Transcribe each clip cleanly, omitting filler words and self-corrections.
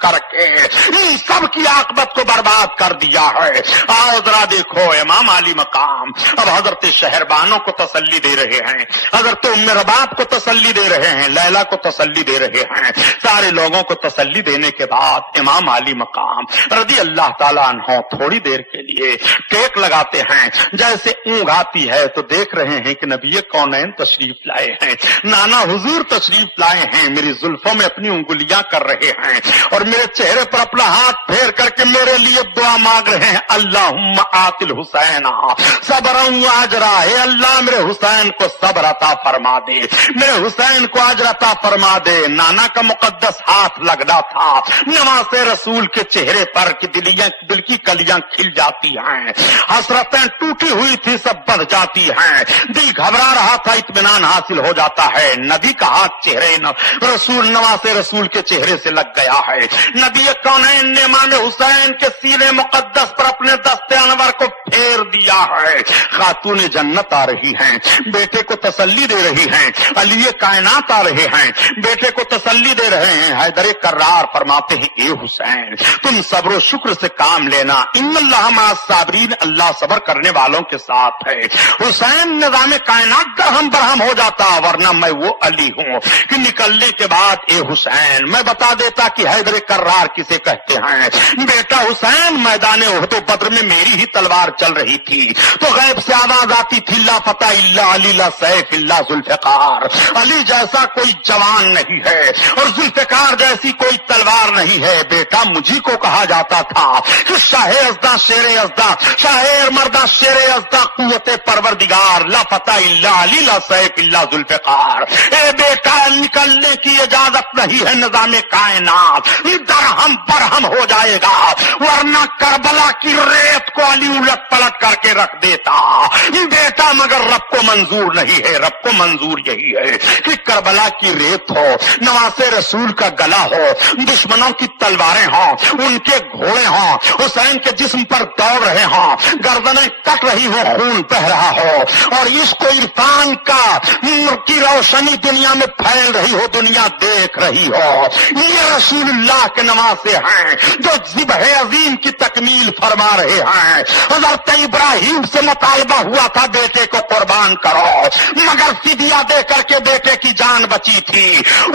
کر کے ان سب کی عاقبت کو برباد کر دیا ہے۔ آؤ ذرا دیکھو امام علی مقام اب حضرت شہربانوں کو تسلی دے رہے ہیں، حضرت ام رباب کو تسلی دے رہے ہیں، لیلا کو تسلی دے رہے ہیں، سارے لوگوں کو تسلی دینے کے بعد امام علی مقام رضی اللہ تعالیٰ عنہ تھوڑی دیر کے لیے ٹیک لگاتے ہیں۔ جیسے اونگ آتی ہے تو دیکھ رہے ہیں کہ نبی کونین تشریف لائے ہیں، نانا حضور تشریف لائے ہیں، میری زلفوں میں اپنی انگلیاں کر رہے ہیں اور میرے چہرے پر اپنا ہاتھ پھیر کر کے میرے لیے دعا مانگ رہے ہیں، اللہم آت الحسین صبرا واجرا، اے اللہ میرے حسین کو صبر عطا فرما دے، میرے حسین کو اجر عطا فرما دے۔ نانا کا مقدس ہاتھ لگنا تھا نواز رسول کے چہرے پر کہ دل کی کلیاں کھل جاتی ہیں، حسرتیں ٹوٹی ہوئی تھی سب بڑھ جاتی ہیں، دل گھبرا رہا تھا اطمینان حاصل ہو جاتا ہے۔ نبی کا ہاتھ چہرے نواز رسول کے چہرے سے لگ گیا ہے۔ نبی کونین نے امام حسین کے سینے مقدس پر اپنے دست انور کو پھیر دیا ہے۔ خاتون جنت آ رہی ہیں، بیٹے کو تسلی دے رہی ہیں، علی کائنات آ رہے ہیں، بیٹے کو تسلی دے رہے ہیں۔ حیدر کرار فرماتے ہیں، اے حسین تم صبر و شکر سے کام لینا، ان اللہ مع الصابرین، اللہ صبر کرنے والوں کے ساتھ ہے۔ حسین نظام کائنات درہم برہم ہو جاتا، ورنہ میں وہ علی ہوں کہ نکلنے کے بعد اے حسین میں بتا دیتا کہ حیدر کرار کسے کہتے ہیں۔ بیٹا حسین میدان احد و بدر میں میری ہی تلوار چل رہی تھی تو غیب سے آواز آتی تھی، لا فتح الا علی لا سیف الا ذوالفقار، علی جیسا کوئی جوان نہیں ہے اور ذوالفقار جیسی کوئی تلوار نہیں ہے۔ بیٹا مجھے کو کہا جاتا تھا کہ شاہ ازدا شیر ازدا، شاہ مردہ شیر ازدا، قوت پروردگار، لا فتح الا علی لا سیف الا ذوالفقار۔ اے بیٹا نکلنے کی اجازت نہیں ہے، نظام کائنات درہم برہم ہو جائے گا، ورنہ کربلا کی ریت کو علی الٹ پلٹ کر کے رکھ دیتا۔ بیٹا مگر رب کو منظور نہیں ہے، رب کو منظور یہی ہے کہ کربلا کی ریت ہو، نواز رسول کا گلا ہو، دشمنوں کی تلواریں ہوں، ان کے گھوڑے ہوں، حسین کے جسم پر دوڑ رہے ہوں، گردنیں کٹ رہی ہو، خون بہ رہا ہو، اور عشق و عرفان کی روشنی دنیا میں پھیل رہی ہو، دنیا دیکھ رہی ہو۔ یہ رسول اللہ کے نواسے ہیں جو ذبح عظیم کی تکمیل فرما رہے ہیں۔ حضرت ابراہیم سے مطالبہ ہوا تھا بیٹے کو قربان کرو، مگر فدیہ دے کر کے بیٹے کی جان بچی تھی۔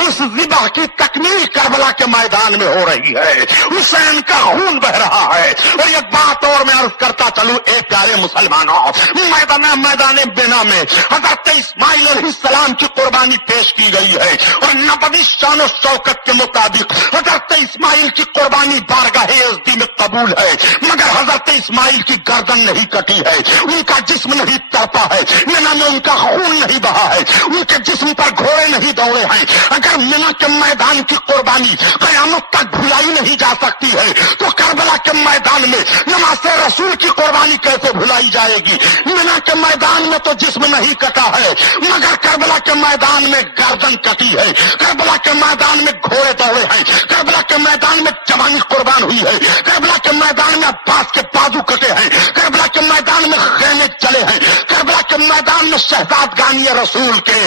اس ذبح کی تکمیل کربلا کے میدان میں ہو رہی ہے، حسین کا خون بہ رہا ہے۔ اور ایک بات اور میں عرض کرتا چلوں، اے پیارے مسلمانوں، میدان بنا میں حضرت اسماعیل علیہ السلام کی قربانی پیش کی گئی ہے اور نبوی شان و شوکت کے مطابق حضرت اسماعیل کی قربانی بارگاہ ازدی میں قبول ہے، مگر حضرت اسماعیل کی گردن نہیں کٹی ہے، ان کا جسم نہیں تڑپا ہے، مینا میں ان کا خون نہیں بہا ہے، ان کے جسم پر گھوڑے نہیں دوڑے ہیں۔ اگر مینا کے میدان کی قربانی قیامت تک بھلائی نہیں جا سکتی ہے تو کربلا کے میدان میں نماز رسول کی قربانی کیسے بھلائی جائے گی؟ مینا کے میدان میں تو جسم نہیں کٹا ہے، مگر کربلا کے میدان میں گردن کٹی ہے، کربلا کے میدان میں گھوڑے دوڑے ہیں، کربلا کے میدان میں جوانی قربان ہوئی ہے، کربلا کے میدان میں عباس کے بازو کٹے ہیں، کربلا کے میدان میں خیمے چلے ہیں، کربلا کے میدان میں شہزادگانی رسول کے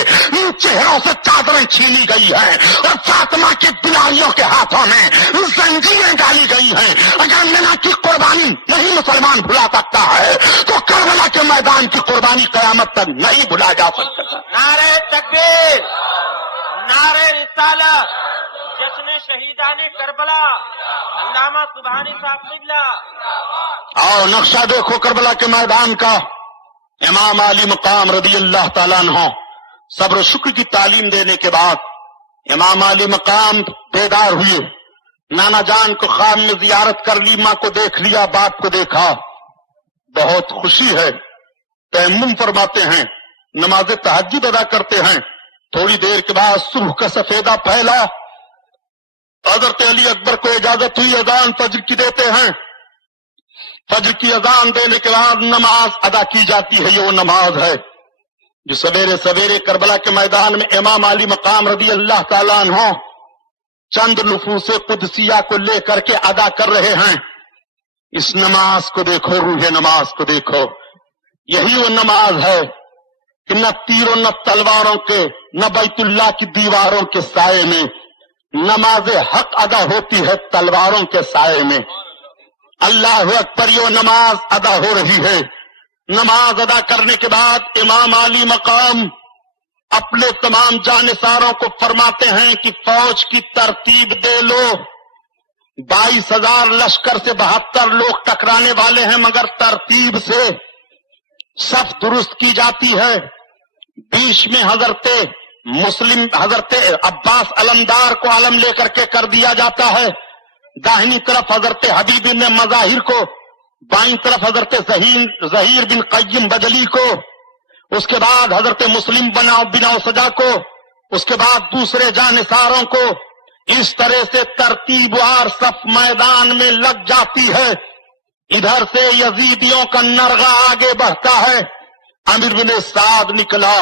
چہروں سے چادریں چھینی گئی ہیں اور فاطمہ کی دلالیوں کے ہاتھوں میں زنجیریں ڈالی گئی ہیں۔ اگر مینا کی قربانی نہیں مسلمان بھلا سکتا ہے تو کربلا کے میدان کی قربانی قیامت تک نہیں بھلا جا سکتا۔ نعرہ تکبیر، نعرہ رسالت، جشن شہیدان کربلا، علامہ سبحانی صاحب قبلہ۔ آؤ نقشہ دیکھو کربلا کے میدان کا۔ امام علی مقام رضی اللہ تعالیٰ عنہ صبر و شکر کی تعلیم دینے کے بعد امام علی مقام بیدار ہوئے، نانا جان کو خواب میں زیارت کر لی، ماں کو دیکھ لیا، باپ کو دیکھا، بہت خوشی ہے، تیمم فرماتے ہیں، نماز تہجد ادا کرتے ہیں۔ تھوڑی دیر کے بعد صبح کا سفیدہ پھیلا، حضرت علی اکبر کو اجازت ہوئی، اذان فجر کی دیتے ہیں۔ فجر کی اذان دینے کے بعد نماز ادا کی جاتی ہے، یہ وہ نماز ہے جو سویرے سویرے کربلا کے میدان میں امام علی مقام رضی اللہ تعالیٰ عنہ چند نفوس قدسیہ کو لے کر کے ادا کر رہے ہیں۔ اس نماز کو دیکھو، روح نماز کو دیکھو، یہی وہ نماز ہے کہ نہ تیروں نہ تلواروں کے، نہ بیت اللہ کی دیواروں کے سائے میں نماز حق ادا ہوتی ہے تلواروں کے سائے میں. اللہ اکبر، یہ نماز ادا ہو رہی ہے. نماز ادا کرنے کے بعد امام عالی مقام اپنے تمام جانثاروں کو فرماتے ہیں کہ فوج کی ترتیب دے لو. 22,000 لشکر سے 72 لوگ ٹکرانے والے ہیں، مگر ترتیب سے صف درست کی جاتی ہے. بیچ میں حضرت عباس علمدار کو علم لے کر دیا جاتا ہے. داہنی طرف حضرت حبیب بن مظاہر کو، بائیں طرف حضرت ظہیر بن قیم بجلی کو، اس کے بعد حضرت مسلم بن اوسجا کو، اس کے بعد دوسرے جانثاروں کو. اس طرح سے ترتیب وار صف میدان میں لگ جاتی ہے. ادھر سے یزیدیوں کا نرغہ آگے بڑھتا ہے. عامر بن سعد نکلا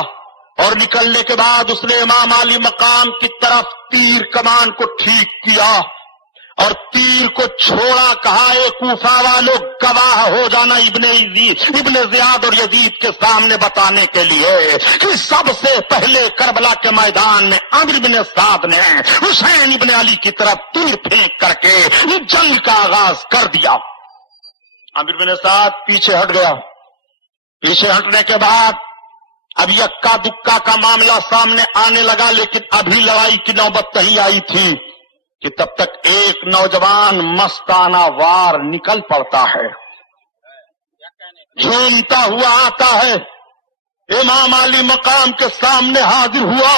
اور نکلنے کے بعد اس نے امام علی مقام کی طرف تیر کمان کو ٹھیک کیا اور تیر کو چھوڑا. کہا اے کوفہ والو، گواہ ہو جانا ابن زیاد اور یزید کے سامنے بتانے کے لیے کہ سب سے پہلے کربلا کے میدان میں عامر بن سعد نے حسین ابن علی کی طرف تیر پھینک کر کے جنگ کا آغاز کر دیا. عامر بن سعد پیچھے ہٹ گیا. پیچھے ہٹنے کے بعد اب یکا دکا کا معاملہ سامنے آنے لگا، لیکن ابھی لڑائی کی نوبت نہیں آئی تھی کہ تب تک ایک نوجوان مستانہ وار نکل پڑتا ہے، جھومتا ہوا آتا ہے، امام علی مقام کے سامنے حاضر ہوا.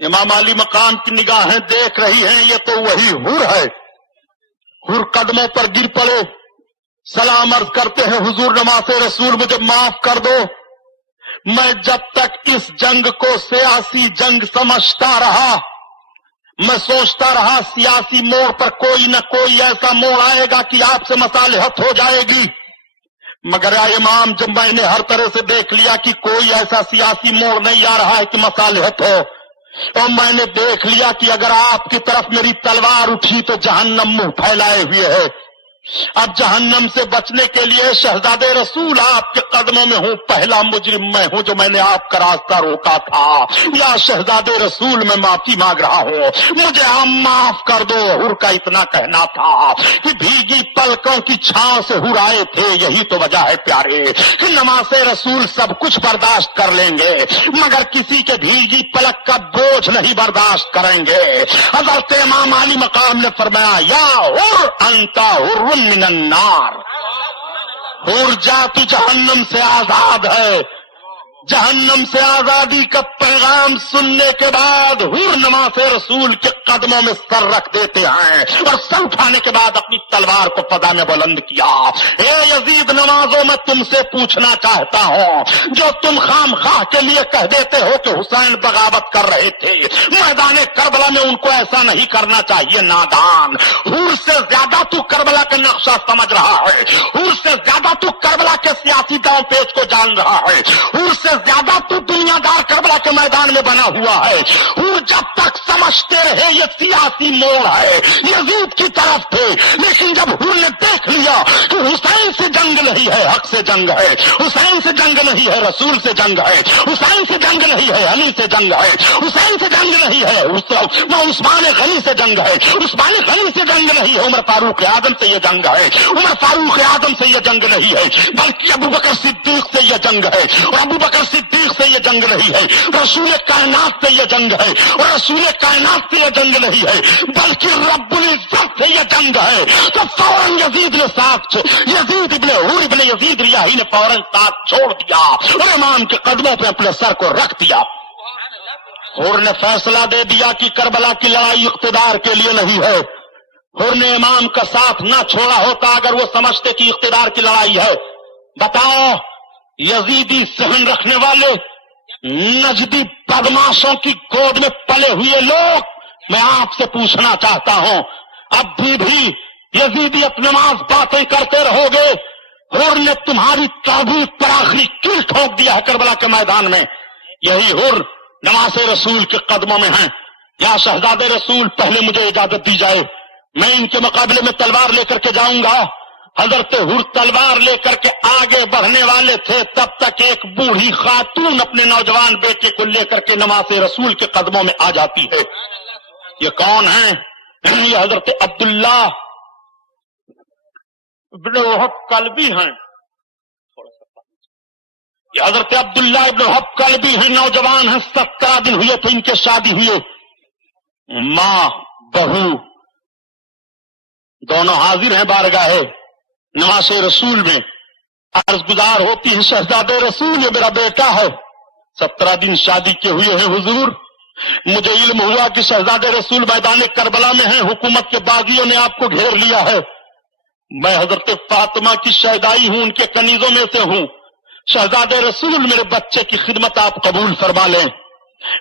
امام علی مقام کی نگاہیں دیکھ رہی ہیں یہ تو وہی حر ہے. حر قدموں پر گر پڑے، سلام عرض کرتے ہیں حضور نماز رسول مجھے معاف کر دو. میں جب تک اس جنگ کو سیاسی جنگ سمجھتا رہا، میں سوچتا رہا سیاسی موڑ پر کوئی نہ کوئی ایسا موڑ آئے گا کہ آپ سے مصالحت ہو جائے گی. مگر اے امام، جب میں نے ہر طرح سے دیکھ لیا کہ کوئی ایسا سیاسی موڑ نہیں آ رہا ہے کہ مصالحت ہو، اور میں نے دیکھ لیا کہ اگر آپ کی طرف میری تلوار اٹھی تو جہنم منہ پھیلائے ہوئے ہے. اب جہنم سے بچنے کے لیے شہزادے رسول آپ کے قدموں میں ہوں. پہلا مجرم میں ہوں جو میں نے آپ کا راستہ روکا تھا. یا شہزادے رسول میں معافی مانگ رہا ہوں، مجھے آپ معاف کر دو. حر کا اتنا کہنا تھا کہ بھیگی پلکوں کی چھاؤں سے حر آئے تھے. یہی تو وجہ ہے پیارے کہ نماز رسول سب کچھ برداشت کر لیں گے مگر کسی کے بھیگی پلک کا بوجھ نہیں برداشت کریں گے. حضرت امام علی مقام نے فرمایا یا حر انتا حر من النار، حر جا تو جہنم سے آزاد ہے. جہنم سے آزادی کا پیغام سننے کے بعد حر نماز رسول کے قدموں میں سر رکھ دیتے ہیں اور سر اٹھانے کے بعد اپنی تلوار کو فضا میں بلند کیا. اے یزید نوازوں، میں تم سے پوچھنا چاہتا ہوں، جو تم خام خواہ کے لیے کہہ دیتے ہو کہ حسین بغاوت کر رہے تھے میدان کربلا میں، ان کو ایسا نہیں کرنا چاہیے. نادان، حر سے زیادہ تو کربلا کا نقشہ سمجھ رہا ہے، حر سے زیادہ تو کربلا کے سیاسی داؤ پیچ کو جان رہا ہے، حر سے زیادہ تو دنیا دار کربلا کے میدان میں بنا ہوا ہے. حر جب تک سمجھتے رہے یہ سیاسی موڑ ہے، یزید کی طرف تھے، لیکن جب حر نے دیکھ لیا کہ حسین سے جنگ نہیں ہے، حق سے جنگ ہے، حسین سے جنگ نہیں ہے، رسول سے جنگ ہے، حسین سے جنگ نہیں ہے، علی سے جنگ ہے، حسین سے جنگ نہیں ہے، عثمان غنی سے جنگ ہے، عثمان غنی سے جنگ نہیں ہے، عمر فاروق اعظم سے یہ جنگ ہے، عمر فاروق اعظم سے یہ جنگ نہیں ہے، بلکہ ابو بکر صدیق سے یہ جنگ ہے، اور ابو بکر صدیق سے یہ جنگ نہیں ہے، رسول کائنات سے یہ جنگ ہے، اور رسول کائنات سے یہ جنگ نہیں ہے، بلکہ رب العزت سے یہ جنگ ہے. تو فوراً یزید نے ساتھ، یزید ابن حر ابن یزید ریاحی نے فوراً ساتھ چھوڑ دیا اور امام کے قدموں پہ اپنے سر کو رکھ دیا. حر نے فیصلہ دے دیا کہ کربلا کی لڑائی اقتدار کے لیے نہیں ہے. حر نے امام کا ساتھ نہ چھوڑا ہوتا اگر وہ سمجھتے کہ اقتدار کی لڑائی ہے. بتاؤ، یزیدی صحن رکھنے والے نجدی بدماشوں کی گود میں پلے ہوئے لوگ، میں آپ سے پوچھنا چاہتا ہوں، اب بھی یزیدی اپنے نماز باتیں کرتے رہو گے؟ حر نے تمہاری تعبیت پر آخری کیل ٹھونک دیا ہے کربلا کے میدان میں. یہی حر نماز رسول کے قدموں میں ہیں. یا شہزادے رسول، پہلے مجھے اجازت دی جائے، میں ان کے مقابلے میں تلوار لے کر کے جاؤں گا. حضرت حر تلوار لے کر کے آگے بڑھنے والے تھے، تب تک ایک بوڑھی خاتون اپنے نوجوان بیٹے کو لے کر کے نماز رسول کے قدموں میں آ جاتی ہے. یہ کون ہیں؟ یہ حضرت عبداللہ ابن وہب کلبی ہیں. یہ حضرت عبداللہ ابن وہب کلبی ہیں، نوجوان ہیں، 17 دن ہوئے تو ان کے شادی ہوئے. ماں بہو دونوں حاضر ہیں بارگاہ نماز رسول میں. عرض گزار ہوتی ہے شہزادے رسول یہ میرا بیٹا ہے، 17 دن شادی کے ہوئے ہیں حضور. مجھے علم ہوا کہ شہزادے رسول میدان کربلا میں ہیں، حکومت کے باغیوں نے آپ کو گھیر لیا ہے. میں حضرت فاطمہ کی شہدائی ہوں، ان کے کنیزوں میں سے ہوں. شہزادے رسول میرے بچے کی خدمت آپ قبول فرما لیں.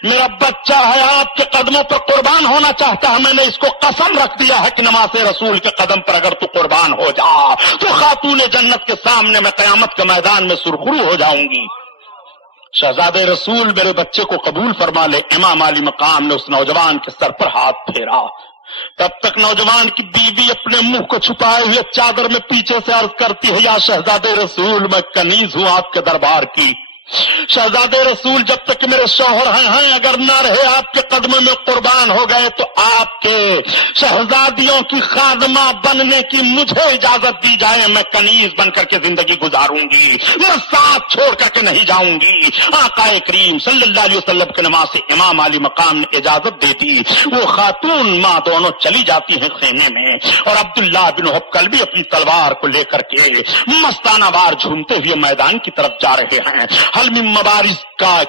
میرا بچہ ہے آپ کے قدموں پر قربان ہونا چاہتا ہے. میں نے اس کو قسم رکھ دیا ہے کہ نماز رسول کے قدم پر اگر تو قربان ہو جا تو خاتون جنت کے سامنے میں قیامت کے میدان میں سرخرو ہو جاؤں گی. شہزادے رسول میرے بچے کو قبول فرما لے. امام علی مقام نے اس نوجوان کے سر پر ہاتھ پھیرا. تب تک نوجوان کی بیوی اپنے منہ کو چھپائے ہوئے چادر میں پیچھے سے عرض کرتی ہے، یا شہزادے رسول میں کنیز ہوں آپ کے دربار کی. شہزادے رسول جب تک میرے شوہر ہیں اگر نہ رہے آپ کے قدموں میں قربان ہو گئے تو آپ کے شہزادیوں کی خادمہ بننے کی مجھے اجازت دی جائے. میں کنیز بن کر کے زندگی گزاروں گی، میں ساتھ چھوڑ کر کے نہیں جاؤں گی. آقا کریم صلی اللہ علیہ وسلم کے نماز سے امام علی مقام نے اجازت دے دی. وہ خاتون ماں دونوں چلی جاتی ہیں خیمے میں، اور عبداللہ بن وہب کلبی اپنی تلوار کو لے کر کے مستانہ وار جھومتے ہوئے میدان کی طرف جا رہے ہیں. حلم مبارز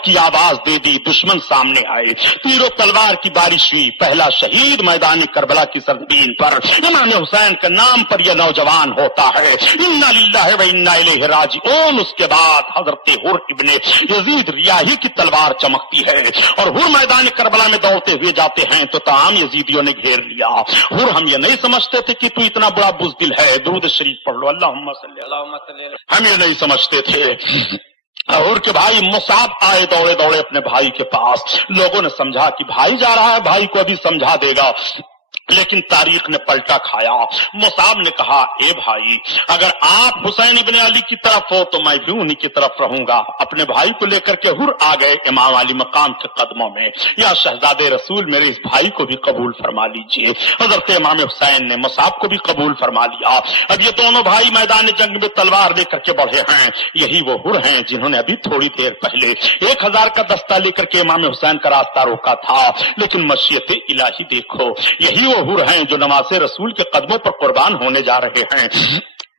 کی آواز دے دی. دشمن سامنے آئے، تیر و تلوار کی بارش ہوئی. پہلا شہید میدان کربلا کی سرزمین پر امام حسین کے نام پر یہ نوجوان ہوتا ہے. انا للہ و انا الیہ راجعون. اس کے بعد حضرت حر ابن یزید ریاحی کی تلوار چمکتی ہے اور حر میدان کربلا میں دوڑتے ہوئے جاتے ہیں تو تمام یزیدیوں نے گھیر لیا. حر ہم یہ نہیں سمجھتے تھے کہ تو اتنا بڑا بزدل ہے. درود شریف پڑھ لو. اللہم صلی اللہ. ہم یہ نہیں سمجھتے تھے. اور کے بھائی مصعب آئے دوڑے دوڑے اپنے بھائی کے پاس. لوگوں نے سمجھا کہ بھائی جا رہا ہے، بھائی کو ابھی سمجھا دے گا، لیکن تاریخ نے پلٹا کھایا. مصعب نے کہا، اے بھائی اگر آپ حسین ابن علی کی طرف ہو تو میں بھی انہی کی طرف رہوں گا. اپنے بھائی کو لے کر کے حر آ گئے امام علی مقام کے قدموں میں. یا شہزادے رسول میرے اس بھائی کو بھی قبول فرما لیجئے. حضرت امام حسین نے مصعب کو بھی قبول فرما لیا. اب یہ دونوں بھائی میدان جنگ میں تلوار لے کر کے بڑھے ہیں. یہی وہ حر ہیں جنہوں نے ابھی تھوڑی دیر پہلے 1000 کا دستہ لے کر کے امام حسین کا راستہ روکا تھا. لیکن مشیت الہی دیکھو، یہی وہ حر ہیں جو نماز رسول کے قدموں پر قربان ہونے جا رہے ہیں.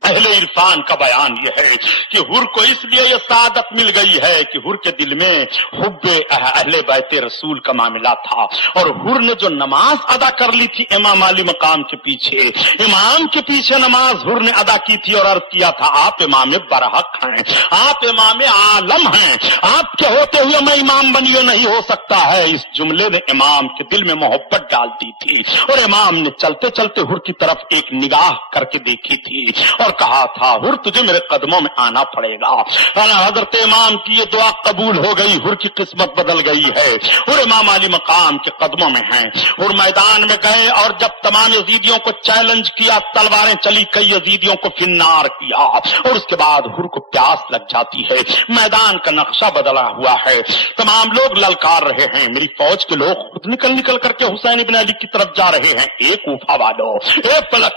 اہل عرفان کا بیان یہ ہے کہ حر کو اس لیے یہ سعادت مل گئی ہے کہ حر کے دل میں حب اہل بیت رسول کا معاملہ تھا. اور حر نے جو نماز ادا کر لی تھی امام علی مقام کے پیچھے، امام کے پیچھے نماز حر نے ادا کی تھی اور عرض کیا تھا، آپ امام برحق ہیں، آپ امام عالم ہیں، آپ کے ہوتے ہوئے میں امام بنیے نہیں ہو سکتا ہے. اس جملے نے امام کے دل میں محبت ڈال دی تھی اور امام نے چلتے چلتے حر کی طرف ایک نگاہ کر کے دیکھی تھی اور کہا تھا، حر تجھے میرے قدموں میں آنا پڑے گا. حضرت امام کی یہ دعا قبول ہو گئی. حر کی قسمت بدل گئی ہے. حر امام علی مقام کے قدموں میں ہیں. حر میدان میں گئے اور جب تمام یزیدیوں کو چیلنج کیا، تلواریں چلی، کئی یزیدیوں کو فنار کیا اور اس کے بعد حر کو پیاس لگ جاتی ہے. میدان کا نقشہ بدلا ہوا ہے. تمام لوگ للکار رہے ہیں. میری فوج کے لوگ خود نکل کر کے حسین ابن علی کی طرف جا رہے ہیں. ایک کوفہ والو، ایک فلا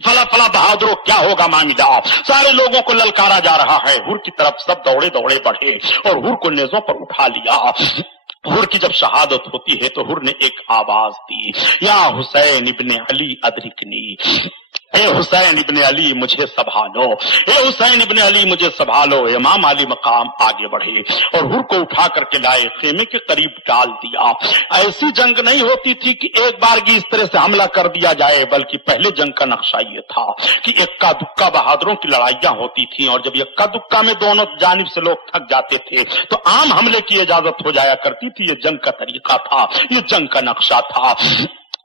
فلا بہادروں کیا ہوگا معاملہ. سارے لوگوں کو للکارا جا رہا ہے. حر کی طرف سب دوڑے دوڑے بڑھے اور حر کو نیزوں پر اٹھا لیا. حر کی جب شہادت ہوتی ہے تو حر نے ایک آواز دی، یا حسین ابن علی ادرکنی، اے حسین ابن علی مجھے سنبھالو، اے حسین ابن علی مجھے سنبھالو. امام علی مقام آگے بڑھے اور حر کو اٹھا کر کے لائے، خیمے کے قریب ڈال دیا. ایسی جنگ نہیں ہوتی تھی کہ ایک بارگی اس طرح سے حملہ کر دیا جائے، بلکہ پہلے جنگ کا نقشہ یہ تھا کہ اکا دکا بہادروں کی لڑائیاں ہوتی تھیں اور جب اکا دکا میں دونوں جانب سے لوگ تھک جاتے تھے تو عام حملے کی اجازت ہو جایا کرتی تھی. یہ جنگ کا طریقہ تھا، یہ جنگ کا نقشہ تھا.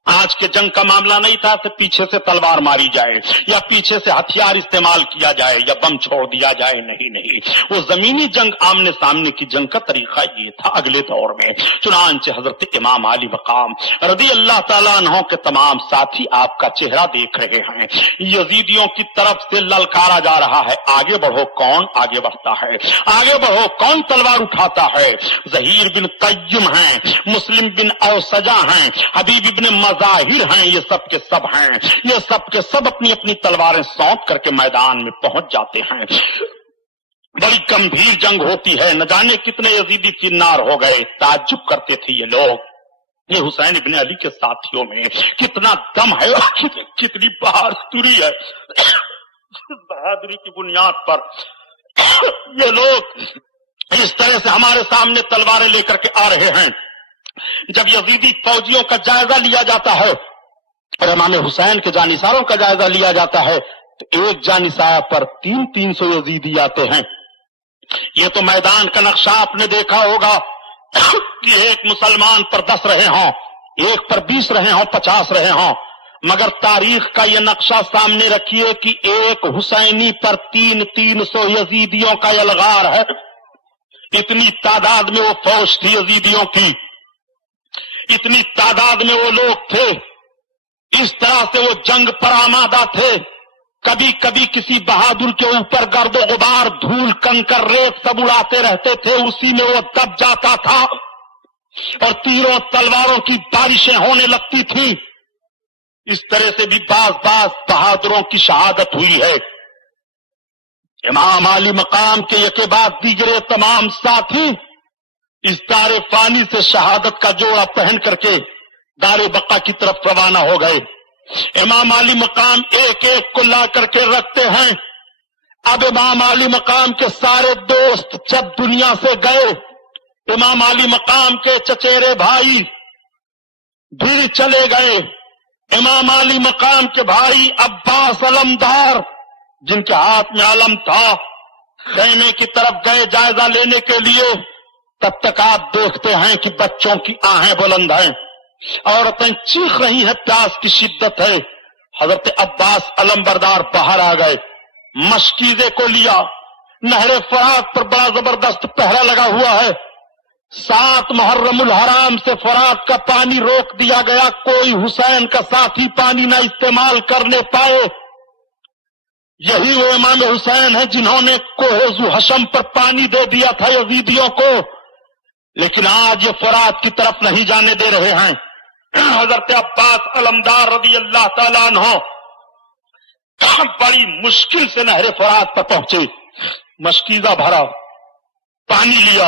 آج کے جنگ کا معاملہ نہیں تھا کہ پیچھے سے تلوار ماری جائے یا پیچھے سے ہتھیار استعمال کیا جائے یا بم چھوڑ دیا جائے، نہیں، وہ زمینی جنگ، آمنے سامنے کی جنگ کا طریقہ یہ تھا اگلے دور میں۔ چنانچہ حضرت امام علی مقام رضی اللہ تعالیٰ عنہ کے تمام ساتھی آپ کا چہرہ دیکھ رہے ہیں، یزیدیوں کی طرف سے للکارا جا رہا ہے، آگے بڑھو، کون آگے بڑھتا ہے؟ آگے بڑھو، کون تلوار اٹھاتا ہے؟ زہیر بن قیم ہیں، مسلم بن اوسجا ہیں، حبیب ابن ظاہر ہیں، یہ سب کے سب ہیں، یہ سب کے سب اپنی اپنی تلواریں سونپ کر کے میدان میں پہنچ جاتے ہیں۔ بڑی گمبھیر جنگ ہوتی ہے، نہ جانے کتنے یزیدی فنار ہو گئے۔ تعجب کرتے تھے یہ لوگ، یہ حسین ابن علی کے ساتھیوں میں کتنا دم ہے، کتنی بہادری ہے۔ بہادری کی بنیاد پر یہ لوگ اس طرح سے ہمارے سامنے تلواریں لے کر کے آ رہے ہیں۔ جب یزیدی فوجیوں کا جائزہ لیا جاتا ہے اور امام حسین کے جانثاروں کا جائزہ لیا جاتا ہے تو ایک جانثار پر 300 یزیدی آتے ہیں۔ یہ تو میدان کا نقشہ آپ نے دیکھا ہوگا کہ ایک مسلمان پر 10 رہے ہوں، ایک پر 20 رہے ہوں، 50 رہے ہوں، مگر تاریخ کا یہ نقشہ سامنے رکھیے کہ ایک حسینی پر 300 یزیدیوں کا یلغار ہے۔ اتنی تعداد میں وہ فوج تھی یزیدیوں کی، اتنی تعداد میں وہ لوگ تھے، اس طرح سے وہ جنگ پر آمادہ تھے۔ کبھی کبھی کسی بہادر کے اوپر گرد و غبار، دھول، کنکر، ریت سب اڑاتے رہتے تھے، اسی میں وہ دب جاتا تھا اور تیروں تلواروں کی بارشیں ہونے لگتی تھی۔ اس طرح سے بھی بعض بہادروں کی شہادت ہوئی ہے۔ امام علی مقام کے یکے بعد دیگرے تمام ساتھی اس دار فانی سے شہادت کا جوڑا پہن کر کے دار بقا کی طرف روانہ ہو گئے۔ امام علی مقام ایک ایک کو لا کر کے رکھتے ہیں۔ اب امام علی مقام کے سارے دوست جب دنیا سے گئے، امام علی مقام کے چچیرے بھائی بھی چلے گئے۔ امام علی مقام کے بھائی عباس علمدار، جن کے ہاتھ میں علم تھا، خیمے کی طرف گئے جائزہ لینے کے لیے۔ تب تک آپ دیکھتے ہیں کہ بچوں کی آہیں بلند ہیں، عورتیں چیخ رہی ہیں، پیاس کی شدت ہے۔ حضرت عباس علمبردار باہر آ گئے، مشکیزے کو لیا۔ نہر فرات پر بڑا زبردست پہرا لگا ہوا ہے۔ 7 محرم الحرام سے فرات کا پانی روک دیا گیا، کوئی حسین کا ساتھی پانی نہ استعمال کرنے پائے۔ یہی وہ امام حسین ہیں جنہوں نے کوہ ذو حشم پر پانی دے دیا تھا یزیدیوں کو، لیکن آج یہ فرات کی طرف نہیں جانے دے رہے ہیں۔ حضرت عباس علمدار رضی اللہ تعالیٰ عنہ بڑی مشکل سے نہر فرات پر پہنچے، مشکیزہ بھرا، پانی لیا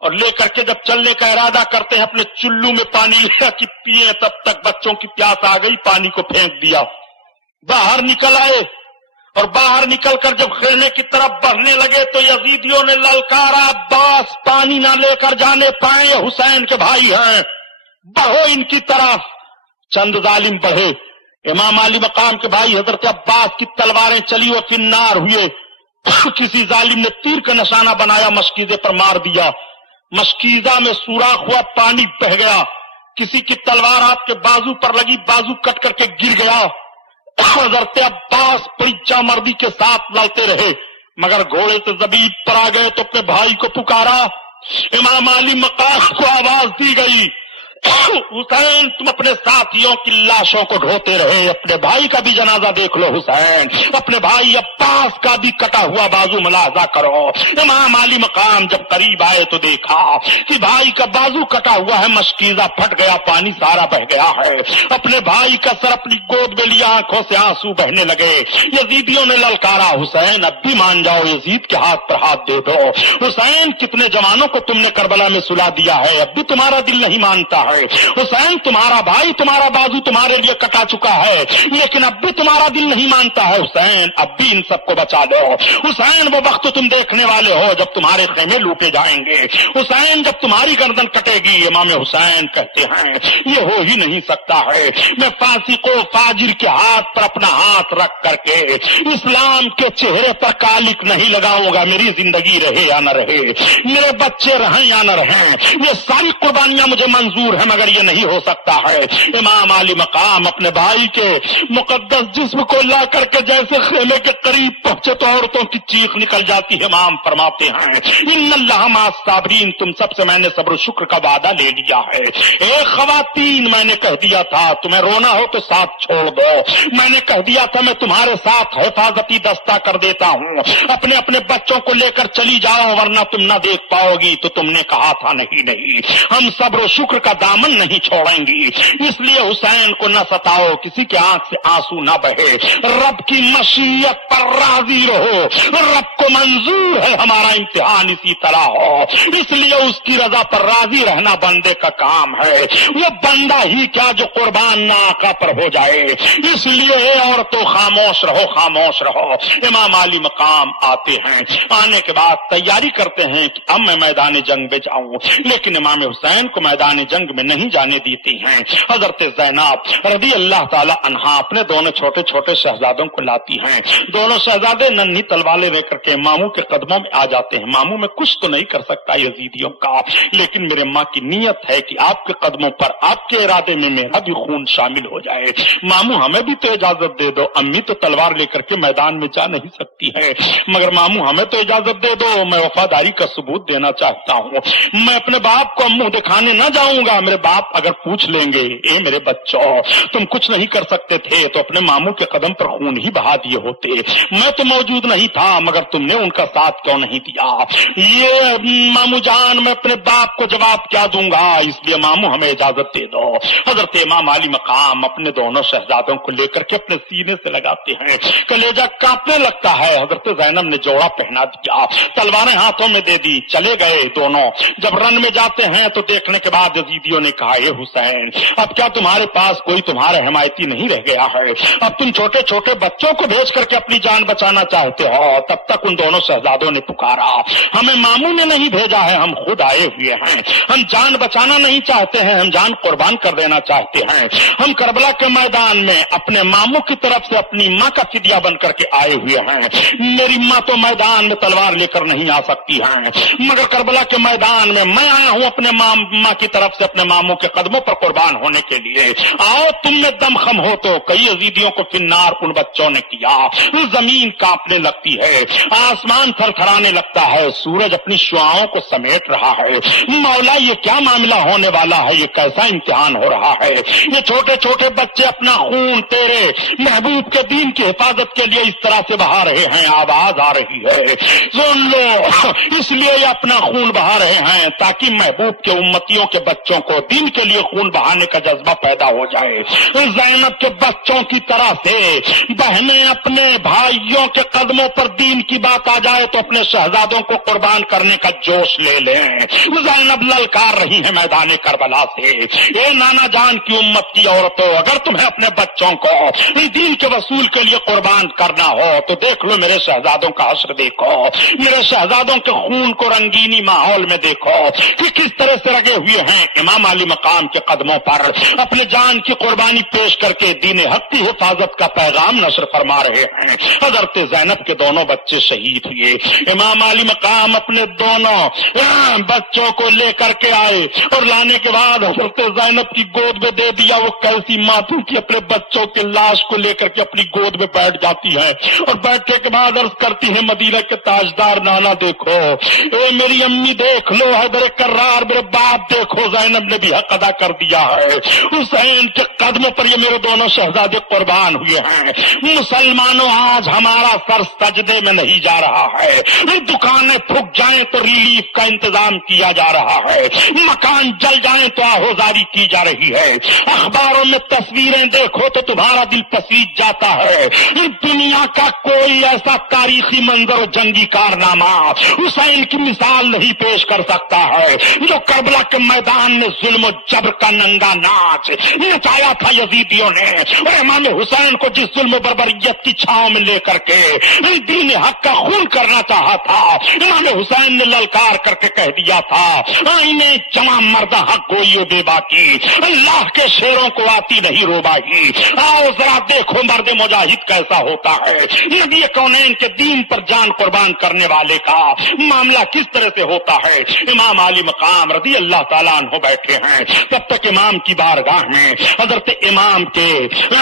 اور لے کر کے جب چلنے کا ارادہ کرتے ہیں اپنے چلو میں پانی لیا کہ پیئے، تب تک بچوں کی پیاس آ گئی، پانی کو پھینک دیا۔ باہر نکل آئے اور باہر نکل کر جب خیمے کی طرف بڑھنے لگے تو یزیدیوں نے للکارا، عباس پانی نہ لے کر جانے پائیں، یہ حسین کے بھائی ہیں، بڑھو ان کی طرف۔ چند ظالم بڑھے، امام علی مقام کے بھائی حضرت عباس کی تلواریں چلی اور فنار ہوئے۔ کسی ظالم نے تیر کا نشانہ بنایا، مشکیزے پر مار دیا، مشکیزہ میں سوراخ ہوا، پانی بہہ گیا۔ کسی کی تلوار آپ کے بازو پر لگی، بازو کٹ کر کے گر گیا۔ حضرت عباس پریچا مردی کے ساتھ لڑتے رہے، مگر گھوڑے سے زبیب پر آ گئے تو اپنے بھائی کو پکارا۔ امام علی مقام کو آواز دی گئی، حسین تم اپنے ساتھیوں کی لاشوں کو ڈھوتے رہے، اپنے بھائی کا بھی جنازہ دیکھ لو حسین، اپنے بھائی عباس کا بھی کٹا ہوا بازو ملاحظہ کرو۔ امام علی مقام جب قریب آئے تو دیکھا کہ بھائی کا بازو کٹا ہوا ہے، مشکیزہ پھٹ گیا، پانی سارا بہ گیا ہے۔ اپنے بھائی کا سر اپنی گود میں لیا، آنکھوں سے آنسو بہنے لگے۔ یزیدیوں نے للکارا، حسین اب بھی مان جاؤ، یزید کے ہاتھ پر ہاتھ دے دو۔ حسین کتنے جوانوں کو تم نے کربلا میں سلا دیا ہے، اب بھی تمہارا دل نہیں مانتا ہے۔ حسین تمہارا بھائی، تمہارا بازو تمہارے لیے کٹا چکا ہے، لیکن اب بھی تمہارا دل نہیں مانتا ہے۔ حسین اب بھی ان سب کو بچا دو۔ حسین وہ وقت تم دیکھنے والے ہو جب تمہارے خیمے لوٹے جائیں گے، حسین جب تمہاری گردن کٹے گی۔ امام حسین کہتے ہیں یہ ہو ہی نہیں سکتا ہے، میں فاسق و فاجر کے ہاتھ پر اپنا ہاتھ رکھ کر کے اسلام کے چہرے پر کالک نہیں لگاؤں گا، میری زندگی رہے یا نہ رہے، میرے بچے رہیں یا نہ رہیں، یہ ساری قربانیاں مجھے منظور ہیں۔ ہے مگر یہ نہیں ہو سکتا ہے۔ امام علی مقام اپنے بھائی کے مقدس جسم کو لا کر کے جیسے خیمے کے قریب پہنچے تو عورتوں کی چیخ نکل جاتی ہے۔ امام فرماتے ہیں ان اللہ مع الصابرین، تم سب سے میں نے صبر و شکر کا وعدہ لے لیا ہے۔ اے خواتین، میں نے کہہ دیا تھا تمہیں رونا ہو تو ساتھ چھوڑ دو، میں نے کہہ دیا تھا میں تمہارے ساتھ حفاظتی دستہ کر دیتا ہوں، اپنے اپنے بچوں کو لے کر چلی جاؤ ورنہ تم نہ دیکھ پاؤ گی، تو تم نے کہا تھا نہیں ہم صبر و شکر کا دامن نہیں چھوڑیں گی، اس لیے حسین کو نہ ستاؤ، کسی کے آنکھ سے آنسو نہ بہے، رب کی مشیت پر راضی رہو، رب کو منظور ہے ہمارا امتحان اسی طرح ہو، اس لیے اس کی رضا پر راضی رہنا بندے کا کام ہے، وہ بندہ ہی کیا جو قربان نہ آقا پر ہو جائے، اس لیے عورتوں خاموش رہو خاموش رہو۔ امام علی مقام آتے ہیں، آنے کے بعد تیاری کرتے ہیں کہ اب میں میدان جنگ میں جاؤں، لیکن امام حسین کو میدان جنگ میں نہیں جانے دیتی ہیں۔ حضرت زینب رضی اللہ تعالی عنہا اپنے دونوں چھوٹے چھوٹے شہزادوں کو لاتی ہیں، دونوں شہزادے ننھی تلواریں لے کر کے ماموں کے قدموں میں آ جاتے ہیں۔ ماموں میں کچھ تو نہیں کر سکتا یزیدیوں کا، لیکن میرے ماں کی نیت ہے کہ آپ کے قدموں پر آپ کے ارادے میں میرا بھی خون شامل ہو جائے، ماموں ہمیں بھی تو اجازت دے دو، امی تو تلوار لے کر کے میدان میں جا نہیں سکتی ہے، مگر ماموں ہمیں تو اجازت دے دو، میں وفاداری کا ثبوت دینا چاہتا ہوں، میں اپنے باپ کو منہ دکھانے نہ جاؤں گا، میرے باپ اگر پوچھ لیں گے اے میرے بچوں تم کچھ نہیں کر سکتے تھے تو اپنے ماموں کے قدم پر خون ہی بہا دیے ہوتے، میں تو موجود نہیں تھا مگر تم نے ان کا ساتھ کیوں نہیں دیا، یہ ماموں جان میں اپنے باپ کو جواب کیا دوں گا، اس لیے ماموں ہمیں اجازت دے دو۔ حضرت امام علی مقام اپنے دونوں شہزادوں کو لے کر کے اپنے سینے سے لگاتے ہیں، کلیجہ کانپنے لگتا ہے۔ حضرت زینب نے جوڑا پہنا دیا، تلواریں ہاتھوں میں دے دی، چلے گئے دونوں۔ جب رن میں جاتے ہیں تو دیکھنے کے بعد یزیدیوں نے کہا اے حسین اب کیا تمہارے پاس کوئی تمہارے حمایتی نہیں رہ گیا ہے، اب تم چھوٹے چھوٹے بچوں کو بھیج کر کے اپنی جان بچانا چاہتے ہو؟ تب تک ان دونوں شہزادوں نے پکارا ہمیں ماموں نے نہیں بھیجا ہے، ہم خود آئے ہوئے ہیں، ہم جان بچانا نہیں چاہتے ہیں، ہم جان قربان کر دینا چاہتے ہیں، ہم کربلا کے میدان میں اپنے ماموں کی طرف سے اپنی ماں کا فدیہ بن کر کے آئے ہوئے ہیں، میری ماں تو میدان میں تلوار لے کر نہیں آ سکتی ہیں، مگر کربلا کے میدان میں میں آیا ہوں اپنے ماں کی طرف سے اپنے ماموں کے قدموں پر قربان ہونے کے لیے، آؤ تم میں دم خم ہو تو۔ کئی یزیدیوں کو فنار ان بچوں نے کیا، زمین کانپنے لگتی ہے، آسمان تھرتھرانے لگتا ہے، سورج اپنی شعاؤں کو سمیٹ رہا ہے، مولا یہ کیا معاملہ ہونے والا ہے، یہ کیسا امتحان ہو رہا ہے، یہ چھوٹے چھوٹے بچے اپنا خون تیرے محبوب کے دین کی حفاظت کے لیے اس طرح سے بہا رہے ہیں، آواز آ رہی ہے سن لو، اس لیے یہ اپنا خون بہا رہے ہیں تاکہ محبوب کے امتیوں کے بچوں کو دین کے لیے خون بہانے کا جذبہ پیدا ہو جائے۔ زینب کے بچوں کی طرح سے بہنیں اپنے بھائیوں کے قدموں پر دین کی بات آ جائے تو اپنے شہزادوں کو قربان کرنے کا جوش لے لیں۔ زینب للکار رہی ہے میدان کربلا سے، اے نانا جان کی امت کی عورتوں اگر تمہیں اپنے بچوں کو دین کے وصول کے لیے قربان کرنا ہو تو دیکھ لو میرے شہزادوں کا حشر دیکھو، میرے شہزادوں کے خون کو رنگینی ماحول میں دیکھو کہ کس طرح سے رگے ہوئے ہیں، امام علی مقام کے قدموں پر اپنے جان کی قربانی پیش کر کے دین حق کی حفاظت کا پیغام نشر فرما رہے ہیں۔ حضرت زینب کے دونوں بچے شہید ہوئے، امام علی مقام اپنے دونوں بچوں کو لے کر کے آئے اور لانے کے بعد حضرت زینب کی گود میں دے دیا۔ وہ کیسی ماں تھی کہ اپنے بچوں کی لاش کو لے کر کے اپنی گود میں بیٹھ جاتی ہے اور بیٹھنے کے بعد عرض کرتی ہے مدینہ کے تاجدار نانا دیکھو، اے میری امی دیکھ لو، حیدر کرار میرے باپ دیکھو، زینب نے بھی حق ادا کر دیا ہے، حسین کے قدموں پر یہ میرے دونوں شہزادے قربان ہوئے ہیں۔ مسلمانوں آج ہمارا سر سجدے میں نہیں جا رہا ہے، دکانیں پھک جائیں تو ریلیف کا انتظام کیا جا رہا ہے، مکان جل جائیں تو آہوزاری کی جا رہی ہے، اخباروں میں تصویریں دیکھو تو تمہارا دل پسیج جاتا ہے۔ دنیا کا کوئی ایسا تاریخی منظر و جنگی کارنامہ حسین کی مثال نہیں پیش کر سکتا ہے جو کربلا کے میدان میں ظلم و جبر کا ننگا ناچ نچایا تھا یزیدیوں نے، اور امام حسین کو جس ظلم و بربریت کی چھاؤں میں لے کر کے دین حق کا خون کرنا چاہا تھا، امام حسین نے للکار کر کے کہہ دیا تھا آئینے جمع مردہ حق گوئی و بے باکی، اللہ کے شیروں کو آتی نہیں روباہی، آؤ ذرا دیکھو مرد مجاہد کیسا ہوتا ہے، نبی کونین کے دین پر جان قربان کرنے والے کا معاملہ کس طرح سے ہوتا ہے۔ امام علی مقام رضی اللہ تعالیٰ عنہ بیٹھے بیٹھے ہیں تب تک امام کی بارگاہ میں حضرت امام کے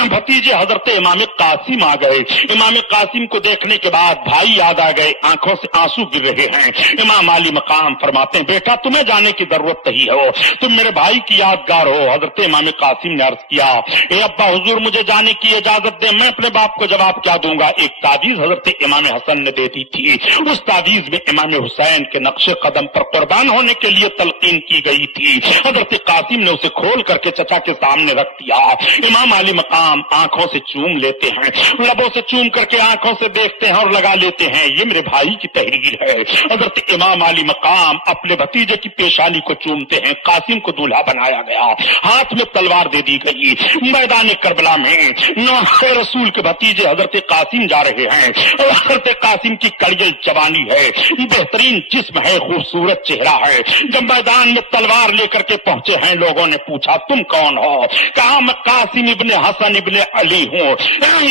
بھتیجے حضرت امام قاسم آ گئے. امام قاسم کو دیکھنے کے بعد بھائی یاد آ گئے, آنکھوں سے آنسو گر رہے ہیں. امام عالی مقام فرماتے ہیں بیٹا تمہیں جانے کی ضرورت نہیں ہو, تم میرے بھائی کی یادگار ہو. حضرت امام قاسم نے عرض کیا اے ابا حضور مجھے جانے کی اجازت دے, میں اپنے باپ کو جواب کیا دوں گا. ایک تعویذ حضرت امام حسن نے دے دی تھی, اس تعویذ میں امام حسین کے نقش قدم پر قربان ہونے کے لیے تلقین کی گئی تھی. حضرت قاسم نے اسے کھول کر کے چچا کے سامنے رکھ دیا. امام علی مقام آنکھوں سے چوم لیتے ہیں, لبوں سے چوم کر کے آنکھوں سے دیکھتے ہیں اور لگا لیتے ہیں یہ میرے بھائی کی تحریر ہے. حضرت امام علی مقام اپنے بھتیجے کی پیشانی کو چومتے ہیں. قاسم کو دولہا بنایا گیا, ہاتھ میں تلوار دے دی گئی. میدان کربلا میں نوح رسول کے بھتیجے حضرت قاسم جا رہے ہیں. حضرت قاسم کی کڑیل جوانی ہے, بہترین جسم ہے, خوبصورت چہرہ ہے. جب میدان میں تلوار لے کر کے پہنچے ہیں لوگوں نے پوچھا تم کون ہو؟ کہا میں قاسم ابن حسن ابن علی ہوں.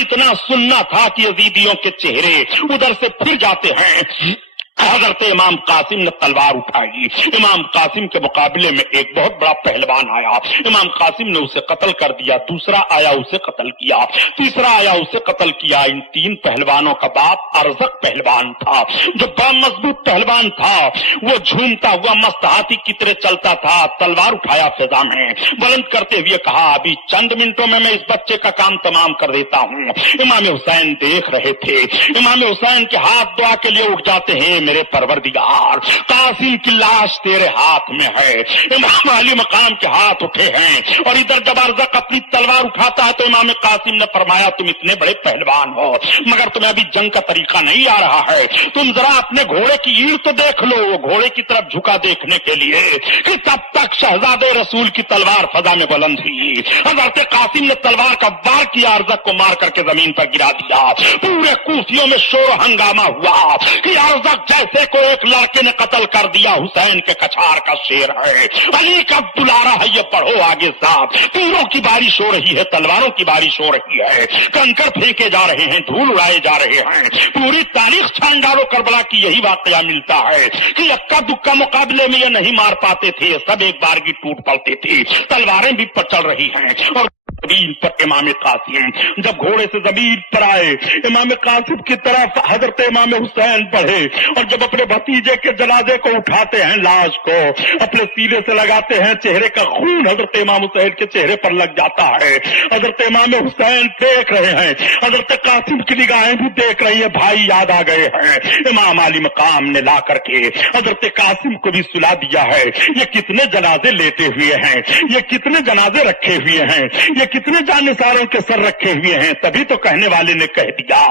اتنا سننا تھا کہ یزیدیوں کے چہرے ادھر سے پھر جاتے ہیں. حضرت امام قاسم نے تلوار اٹھائی. امام قاسم کے مقابلے میں ایک بہت بڑا پہلوان آیا. امام قاسم نے اسے قتل کر دیا. دوسرا آیا اسے قتل کیا. تیسرا آیا اسے قتل کیا. ان تین پہلوانوں کا باپ ارزق پہلوان تھا جو بڑا مضبوط پہلوان تھا. وہ جھومتا ہوا مست ہاتھی کی طرح چلتا تھا. تلوار اٹھایا فضا میں, بلند کرتے ہوئے کہا ابھی چند منٹوں میں اس بچے کا کام تمام کر دیتا ہوں. امام حسین دیکھ رہے تھے. امام حسین کے ہاتھ دعا کے لیے اٹھ جاتے ہیں میرے پروردگار قاسم کی لاش تیرے ہاتھ میں ہے. امام علی مقام کے ہاتھ اٹھے ہیں اور ادھر جب ارزق اپنی تلوار اٹھاتا ہے تو امام قاسم نے فرمایا تم اتنے بڑے پہلوان ہو مگر تمہیں ابھی جنگ کا طریقہ نہیں آ رہا ہے. تم ذرا اپنے گھوڑے کی اینٹ تو دیکھ لو. وہ گھوڑے کی طرف جھکا دیکھنے کے لیے کہ تب تک شہزادے رسول کی تلوار فضا میں بلند ہوئی. حضرت قاسم نے تلوار کا وار کیا, ارزق کو مار کر کے زمین پر گرا دیا. پورے کوفیوں میں شور و ہنگامہ ہوا کہ ارزق جیسے کو ایک لڑکے نے قتل کر دیا. حسین کے کچھار کا شیر ہے, علی کا دلارا ہے, یہ پڑھو آگے صاحب. تیروں کی بارش ہو رہی ہے, تلواروں کی بارش ہو رہی ہے, کنکر پھینکے جا رہے ہیں, دھول اڑائے جا رہے ہیں. پوری تاریخ چھان ڈالو کربلا کی یہی واقعہ ملتا ہے کہ اکا دکا مقابلے میں یہ نہیں مار پاتے تھے, سب ایک بارگی ٹوٹ پڑتے تھے. تلواریں بھی چل رہی ہیں اور زمین پر امام قاسم جب گھوڑے سے زمین پر آئے, امام قاسم کی طرف حضرت امام حسین بڑھے اور جب اپنے بھتیجے کے جنازے کو اٹھاتے ہیں, لاش کو اپنے سینے سے لگاتے ہیں, چہرے کا خون حضرت امام حسین کے چہرے پر لگ جاتا ہے. حضرت امام حسین دیکھ رہے ہیں, حضرت قاسم کی نگاہیں بھی دیکھ رہی ہیں, بھائی یاد آ گئے ہیں. امام علی مقام نے لا کر کے حضرت قاسم کو بھی سلا دیا ہے. یہ کتنے جنازے لیتے ہوئے ہیں, یہ کتنے جنازے رکھے ہوئے ہیں, یہ کتنے جانثاروں کے سر رکھے ہوئے ہیں. تبھی تو کہنے والے نے کہہ دیا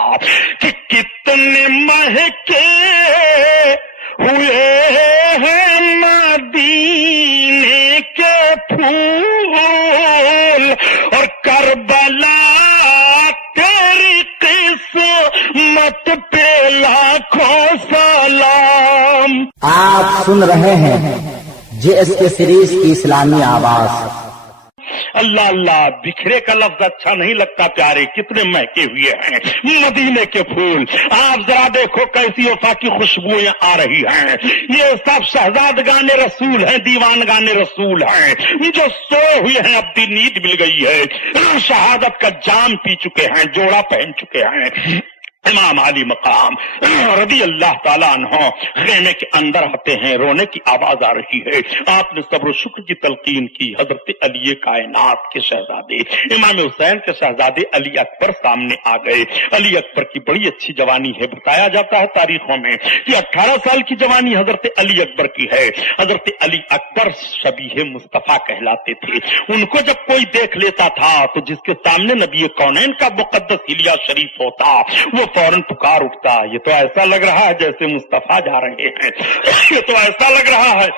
کہ کتنے مہکے ہوئے ہیں مدینے کے پھول اور کربلا تیری قسمت پہ لاکھوں سلام. آپ سن رہے ہیں JSK سیریز کی اسلامی آواز. اللہ اللہ, بکھرے کا لفظ اچھا نہیں لگتا پیارے, کتنے مہکے ہوئے ہیں مدینے کے پھول. آپ ذرا دیکھو کیسی وفا کی خوشبوئیں آ رہی ہیں. یہ سب شہزادگان رسول ہیں, دیوانگان رسول ہیں جو سوئے ہوئے ہیں, اب بھی نیند مل گئی ہے, شہادت کا جام پی چکے ہیں, جوڑا پہن چکے ہیں. امام علی مقام رضی اللہ تعالیٰ عنہ خیمے کے اندر آتے ہیں, رونے کی آواز آ رہی ہے. آپ نے صبر و شکر کی تلقین کی. حضرت علی کائنات کے شہزادے امام حسین کے شہزادے علی اکبر سامنے آ گئے. علی اکبر کی بڑی اچھی جوانی ہے. بتایا جاتا ہے تاریخوں میں کہ 18 سال کی جوانی حضرت علی اکبر کی ہے. حضرت علی اکبر شبیہ مصطفیٰ کہلاتے تھے. ان کو جب کوئی دیکھ لیتا تھا تو جس کے سامنے نبی کونین کا مقدس حلیہ شریف ہوتا وہ فوراً پکار اٹھتا, یہ تو ایسا لگ رہا ہے جیسے مصطفیٰ جا رہے ہیں, یہ تو ایسا لگ رہا ہے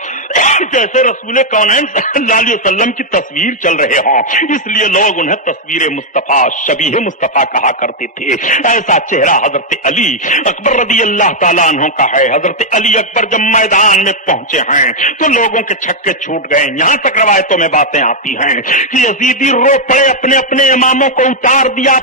جیسے رسول کونین صلی اللہ علیہ وسلم کی تصویر چل رہے ہوں. اس لیے لوگ انہیں تصویر مصطفیٰ, شبیہ مصطفیٰ کہا کرتے تھے. ایسا چہرہ حضرت علی اکبر رضی اللہ تعالیٰ عنہ کا ہے. حضرت علی اکبر جب میدان میں پہنچے ہیں تو لوگوں کے چھکے چھوٹ گئے. یہاں تک روایتوں میں باتیں آتی ہیں کہ یزیدی رو پڑے, اپنے اپنے اماموں کو اتار دیا,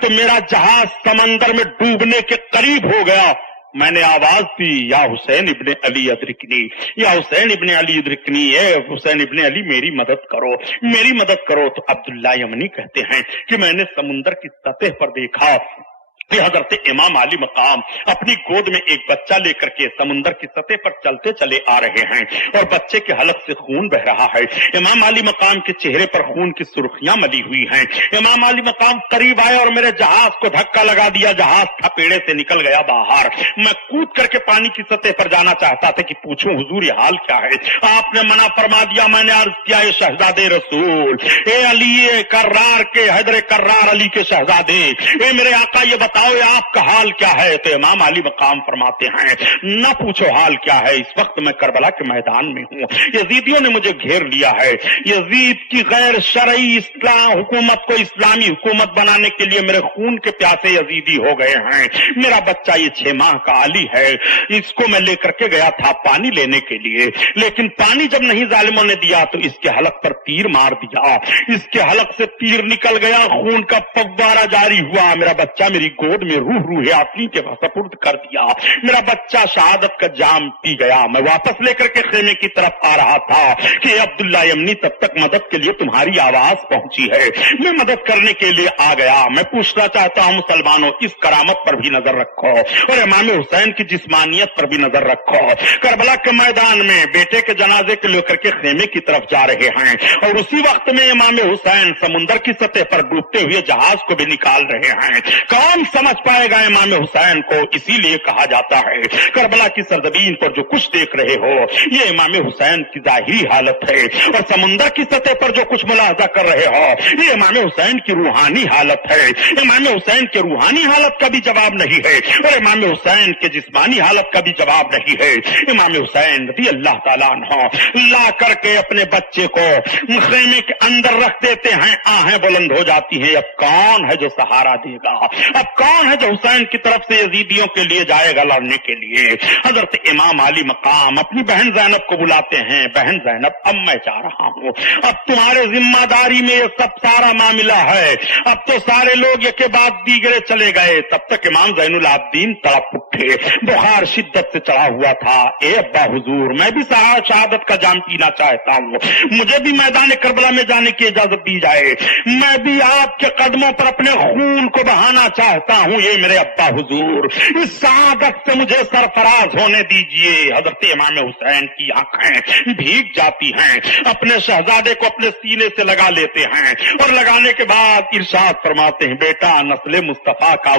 تو میرا جہاز سمندر میں ڈوبنے کے قریب ہو گیا. میں نے آواز دی یا حسین ابن علی ادرکنی، یا حسین ابن علی ادرکنی، اے حسین ابن علی میری مدد کرو، میری مدد کرو. تو عبداللہ یمنی کہتے ہیں کہ میں نے سمندر کی سطح پر دیکھا کہ حضرت امام علی مقام اپنی گود میں ایک بچہ لے کر کے سمندر کی سطح پر چلتے چلے آ رہے ہیں اور بچے کے حلق سے خون بہ رہا ہے. امام علی مقام کے چہرے پر خون کی سرخیاں ملی ہوئی ہیں. امام علی مقام قریب آئے اور میرے جہاز کو دھکا لگا دیا. جہاز تھپیڑے سے نکل گیا باہر. میں کود کر کے پانی کی سطح پر جانا چاہتا تھا کہ پوچھوں حضور یہ حال کیا ہے. آپ نے منع فرما دیا. میں نے عرض کیا اے شہزادے رسول، اے علی کرار کے، حیدر کرار علی کے شہزادے، اے میرے آقا یہ بتاؤ آپ کا حال کیا ہے. تو امام علی مقام فرماتے ہیں نہ پوچھو حال کیا ہے، اس وقت میں کربلا کے میدان میں ہوں. یزیدیوں نے مجھے گھیر لیا ہے. یزید کی غیر شرعی اسلام حکومت کو اسلامی حکومت بنانے کے لیے میرے خون کے پیاسے یزیدی ہو گئے ہیں. میرا بچہ یہ 6 ماہ کا علی ہے، اس کو میں لے کر کے گیا تھا پانی لینے کے لیے، لیکن پانی جب نہیں ظالموں نے دیا تو اس کے حلق پر تیر مار دیا. اس کے حلق سے تیر نکل گیا، خون کا فوارہ جاری ہوا. میرا بچہ میری گود میں روح آفرین کے سپرد کر دیا. میرا بچہ شہادت کا جام پی گیا. میں واپس لے کر کے خیمے کی طرف آ رہا تھا کہ عبداللہ یمنی تب تک مدد کے لیے تمہاری آواز پہنچی ہے. میں مدد کرنے کے لیے آ گیا. میں پوچھنا چاہتا ہوں مسلمانوں، اس کرامت پر بھی نظر رکھو اور امام حسین کی جسمانیت پر بھی نظر رکھو. کربلا کے میدان میں بیٹے کے جنازے کو لے کر کے خیمے کی طرف جا رہے ہیں اور اسی وقت میں امام حسین سمندر کی سطح پر ڈوبتے ہوئے جہاز کو بھی نکال رہے ہیں. کون سمجھ پائے گا امام حسین کو؟ اسی لیے کہا جاتا ہے کربلا کی سرزمین پر جو کچھ دیکھ رہے ہو یہ امام حسین کی ظاہری حالت ہے، اور سمندر کی سطح پر جو کچھ ملاحظہ کر رہے ہو یہ امام حسین کی روحانی حالت ہے. امام حسین کے روحانی حالت کا بھی جواب نہیں ہے اور امام حسین کے جسمانی حالت کا بھی جواب نہیں ہے. امام حسین رضی اللہ تعالیٰ عنہ لا کر کے اپنے بچے کو خیمے کے اندر رکھ دیتے ہیں. آہیں بلند ہو جاتی ہیں. اب کون ہے جو سہارا دے گا؟ اب کون ہے جو حسین کی طرف سے یزیدیوں کے لیے جائے گا لڑنے کے لیے؟ حضرت امام علی مقام اپنی بہن زینب کو بلاتے ہیں. بہن زینب اب میں جا رہا ہوں، اب تمہارے ذمہ داری میں یہ سب سارا معاملہ ہے. اب تو سارے لوگ ایک کے بعد دیگرے چلے گئے. تب تک امام زین العابدین تڑپ اٹھے. بخار شدت سے چڑھا ہوا تھا. اے ابا حضور، میں بھی شہادت کا جام پینا چاہتا ہوں، مجھے بھی میدان کربلا میں جانے کی اجازت دی جائے. میں بھی آپ کے قدموں پر اپنے خون کو بہانا چاہتا ہوں. یہ میرے ابا حضور، اس سعادت سے مجھے سرفراز ہونے دیجئے. حضرت امام حسین کی آنکھیں بھیگ جاتی ہیں. اپنے شہزادے کو اپنے سینے سے لگا لیتے ہیں اور لگانے کے بعد ارشاد فرماتے ہیں بیٹا نسل مصطفیٰ کا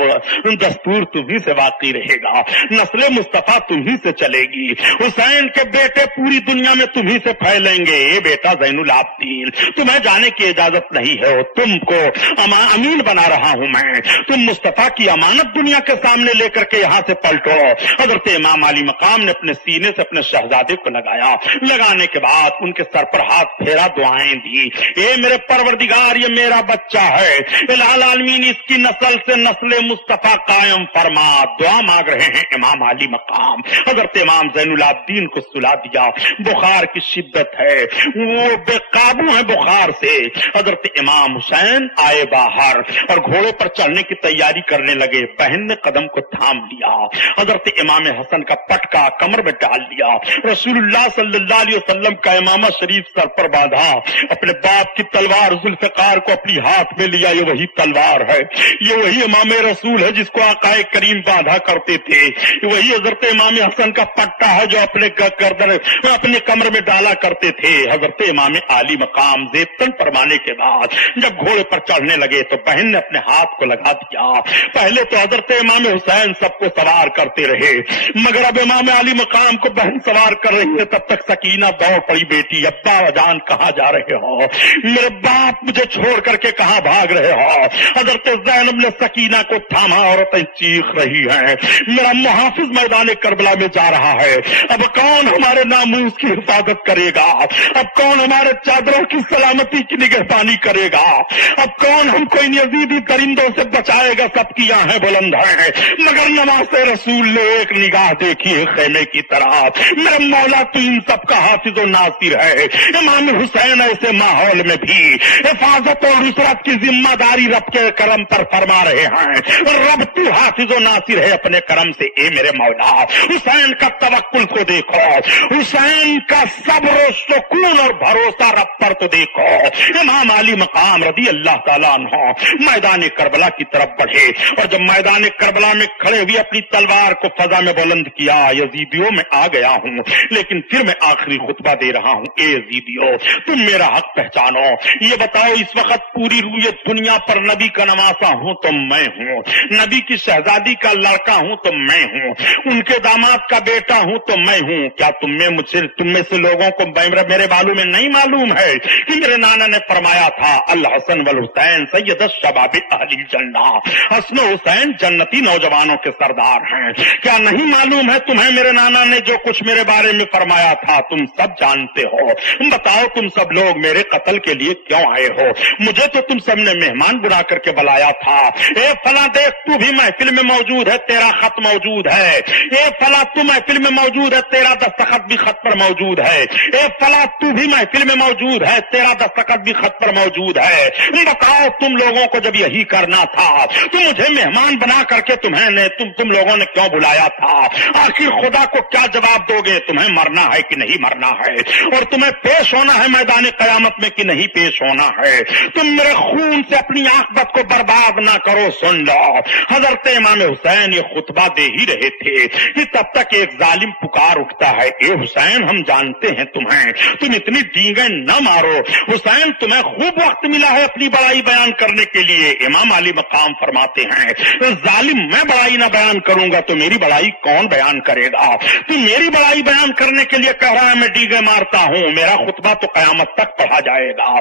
دستور تمہیں سے باقی رہے گا، نسل مصطفیٰ تمہیں سے چلے گی. حسین کے بیٹے پوری دنیا میں تمہیں سے پھیلیں گے. اے بیٹا زین العابدین، تمہیں جانے کی اجازت نہیں ہے، تم کو امین بنا رہا ہوں میں. تم مصطفیٰ کی امانت دنیا کے سامنے لے کر کے یہاں سے پلٹو. حضرت امام علی مقام نے اپنے سینے سے اپنے شہزادے کو لگایا. لگانے کے بعد ان کے سر پر ہاتھ پھیرا، دعائیں دی. اے میرے پروردگار، یہ میرا بچہ ہے، الہ العالمین اس کی نسل سے نسل مصطفیٰ قائم فرما. دعا مانگ رہے ہیں امام علی مقام. حضرت امام زین العابدین کو سلا دیا. بخار کی شدت ہے، وہ بے قابو ہیں بخار سے. حضرت امام حسین آئے باہر اور گھوڑے پر چڑھنے کی تیاری کرنے لگے. بہن نے قدم کو تھام لیا. حضرت امام حسن کا پٹکا کمر میں ڈال دیا. رسول اللہ صلی اللہ علیہ وسلم کا امامہ شریف سر پر باندھا. اپنے باپ کی تلوار ذوالفقار کو اپنی ہاتھ میں لیا. یہ وہی تلوار ہے، یہ وہی امام رسول ہے جس کو آقا کریم باندھا کرتے تھے. وہی حضرت امام حسن کا پٹا ہے جو اپنے گردن اپنے کمر میں ڈالا کرتے تھے. حضرت امام علی مقام زیتن فرمانے کے بعد جب گھوڑے پر چڑھنے لگے تو بہن نے اپنے ہاتھ کو لگا دیا. پہلے تو حضرت امام حسین سب کو سوار کرتے رہے، مگر اب امام علی مقام کو بہن سوار کر رہی ہے. تب تک سکینہ دوڑ پڑی. بیٹی ابا جان کہاں جا رہے ہو؟ میرے باپ مجھے چھوڑ کر کے کہاں بھاگ رہے ہو؟ حضرت زینب نے سکینہ کو تھاما. عورتیں چیخ رہی ہیں میرا محافظ میدان کربلا میں جا رہا ہے. اب کون ہمارے ناموس کی حفاظت کرے گا؟ اب کون ہمارے چادروں کی سلامتی کی نگہبانی کرے گا؟ اب کون ہم کو ان یزیدی درندوں سے بچائے گا؟ سب سب کی آہیں بلند ہیں، مگر نماز رسول نے ایک نگاہ دیکھی ہے خیمے کی طرف۔ میرے مولا تو ان سب کا حافظ و ناصر ہے۔ امام حسین ایسے ماحول میں بھی حفاظت اور نصرت کی ذمہ داری رب کے کرم پر فرما رہے ہیں۔ رب تو حافظ و ناصر ہے اپنے کرم سے، اے میرے مولا حسین کا توکل کو دیکھو، حسین کا صبر و سکون اور بھروسہ رب پر تو دیکھو۔ امام علی مقام رضی اللہ تعالیٰ عنہ میدان کربلا کی طرف بڑھے، اور جب میدان کربلا میں کھڑے ہوئے اپنی تلوار کو فضا میں بلند کیا، یزیدیوں میں آ گیا ہوں لیکن پھر میں آخری خطبہ دے رہا ہوں، اے یزیدیوں تم میرا حق پہچانو۔ یہ بتاؤ اس وقت پوری روئے دنیا پر نبی کا نواسا ہوں تو میں ہوں، نبی کی شہزادی کا لڑکا ہوں تو میں ہوں، ان کے داماد کا بیٹا ہوں تو میں ہوں۔ کیا تم میں سے لوگوں کو میرے بالوں میں نہیں معلوم ہے کہ میرے نانا نے فرمایا تھا الحسن والحسین سید الشباب اہل الجنہ، حسن و حسین جنتی نوجوانوں کے سردار ہیں؟ کیا نہیں معلوم ہے تمہیں میرے نانا نے جو کچھ میرے بارے میں فرمایا تھا؟ تم سب جانتے ہو۔ بتاؤ تم سب لوگ میرے قتل کے لیے کیوں آئے ہو؟ مجھے تو تم سب نے مہمان بنا کر کے بلایا تھا۔ اے فلاں دیکھ تو بھی محفل میں موجود ہے، تیرا خط موجود ہے۔ اے فلاں تو محفل میں موجود ہے، تیرا دستخط بھی خط پر موجود ہے۔ اے فلاں تو بھی محفل میں موجود ہے، تیرا دستخط بھی خط پر موجود ہے۔ بتاؤ تم لوگوں کو جب یہی کرنا تھا تو مجھے مہمان بنا کر کے تم لوگوں نے کیوں بلایا تھا؟ آخر خدا کو کیا جواب دو گے؟ تمہیں مرنا ہے کہ نہیں مرنا ہے؟ اور تمہیں پیش ہونا ہے میدان قیامت میں کہ نہیں پیش ہونا ہے؟ تم میرے خون سے اپنی عاقبت کو برباد نہ کرو۔ سن لو، حضرت امام حسین یہ خطبہ دے ہی رہے تھے کہ تب تک ایک ظالم پکار اٹھتا ہے، اے حسین ہم جانتے ہیں تمہیں، تم اتنی ڈینگیں نہ مارو۔ حسین تمہیں خوب وقت ملا ہے اپنی بڑائی بیان کرنے کے لیے۔ امام علی مقام فرماتے ہیں ظالم میں بڑائی نہ بیان کروں گا تو میری بڑائی کون بیان کرے گا؟ تم میری بڑائی بیان کرنے کے لیے کہہ رہا ہے میں ڈینگیں مارتا ہوں، میرا خطبہ تو قیامت تک پڑھا جائے گا۔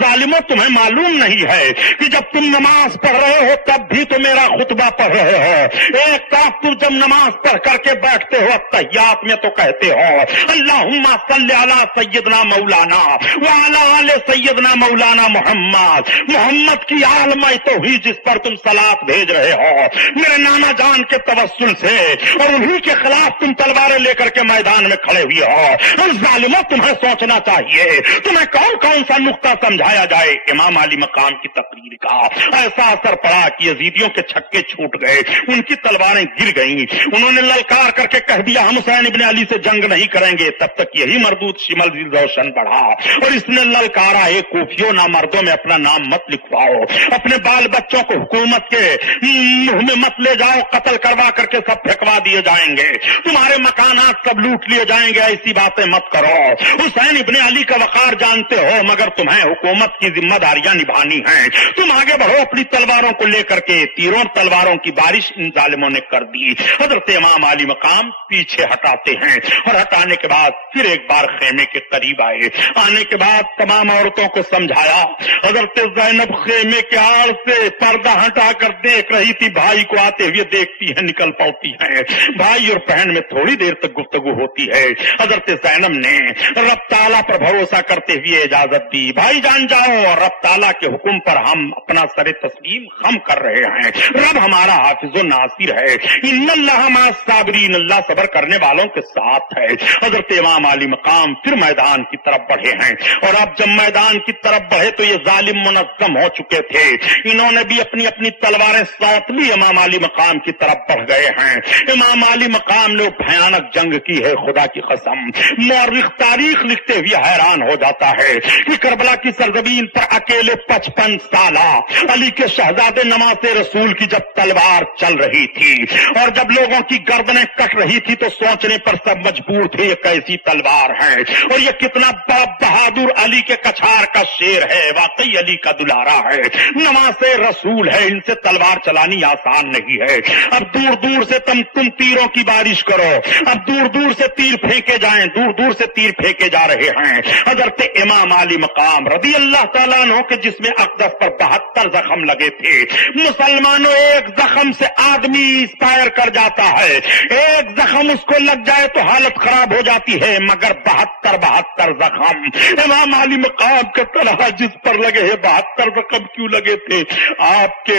ظالموں تمہیں معلوم نہیں ہے کہ جب تم نماز پڑھ رہے ہو تب بھی تو میرا خطبہ پڑھ رہے ہو۔ ایک طرف تم جب نماز پڑھ کر کے بیٹھتے ہو تحیات میں تو کہتے ہو اللہم صلی علی سیدنا مولانا وعلی آل سیدنا مولانا محمد کی عالمہ توحید جس پر تم صلاۃ بھیج رہے ہو میرے نانا جان کے توسل سے، اور انہی کے خلاف تم تلواریں لے کر کے میدان میں کھڑے ہوئے ہو۔ ظالموں تمہیں سوچنا چاہیے تمہیں کون کون سا نقطہ سمجھایا جائے۔ امام علی مقام کی تقریر کا ایسا اثر پڑا کہ یزیدیوں کے چھکے چھوٹ گئے، ان کی تلواریں گر گئیں، انہوں نے للکار کر کے کہہ دیا ہم حسین ابن علی سے جنگ نہیں کریں گے۔ تب تک یہی مردود شمل روشن بڑھا اور اس نے للکارا اے کوفیوں نامردوں میں اپنا نام مت لکھواؤ، اپنے بال بچوں کو حکومت کے منہ میں مت لے جاؤ، قتل کروا کر کے سب پھینکوا دیے جائیں گے، تمہارے مکانات سب لوٹ لیے جائیں گے، ایسی باتیں مت کرو۔ حسین ابن علی کا وقار جانتے ہو مگر تمہیں حکومت کی ذمہ داریاں نبھانی ہیں، تم آگے بڑھو اپنی تلواروں کو لے کر کے۔ تیروں تلواروں کی بارش ان ظالموں نے کر دی۔ حضرت امام علی مقام پیچھے ہٹاتے ہیں اور ہٹانے کے بعد پھر ایک بار خیمے کے قریب آئے، آنے کے بعد تمام عورتوں کو سمجھایا۔ حضرت زینب خیمے کے آڑ سے پردہ ہٹا کر دیکھ رہی تھی، بھائی کو آتے ہوئے دیکھتی ہے، نکل پڑتی ہے، بھائی اور بہن میں تھوڑی دیر تک گفتگو ہوتی ہے۔ حضرت زینب نے رب تعالیٰ پر بھروسہ کرتے ہوئے اجازت دی، بھائی جان جاؤ، اور رب تعالیٰ کے حکم پر ہم اپنا سر تسلیم خم کر رہے ہیں، رب ہمارا حافظ و ناصر ہے، ان اللہ مع الصابرین، اللہ صبر کرنے والوں کے ساتھ ہے۔ حضرت امام علی مقام پھر میدان کی طرف بڑھے ہیں، اور اب جب میدان کی طرف بڑھے تو یہ ظالم منظم ہو چکے تھے، انہوں نے بھی اپنی اپنی تلواریں سونپ لی، امام علی مقام کی طرف بڑھ گئے ہیں۔ امام علی مقام نے بھیانک جنگ کی ہے، خدا کی قسم مورخ تاریخ لکھتے ہوئے حیران ہو جاتا ہے کہ کربلا کی سرزمین پر اکیلے 55 سالہ علی کے شہزادے نماز رسول کی جب تلوار چل رہی تھی اور جب لوگوں کی گردنیں کٹ رہی تھی تو سوچنے پر سب مجبور تھے یہ کیسی تلوار ہے اور یہ کتنا بہادر علی کے کچھار کا شیر ہے، واقعی علی کا دلارا ہے، نماز رسول ہے، ان سے تلوار چلانی آسان نہیں ہے۔ اب دور دور سے تم تیروں کی بارش کرو، اب دور دور سے تیر پھینکے جائیں، دور دور سے تیر پھینکے جا رہے ہیں۔ حضرت امام علی مقام رضی اللہ تعالیٰ عنہ کے جسم اقدس پر 72 زخم لگے تھے۔ مسلمانوں ایک زخم سے آدمی اسپائر کر جاتا ہے، ایک زخم اس کو لگ جائے تو حالت خراب ہو جاتی ہے، مگر 72 زخم امام علی مقام کے طرح جس پر لگے ہیں 72 زخم کیوں لگے تھے؟ آپ کے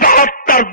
72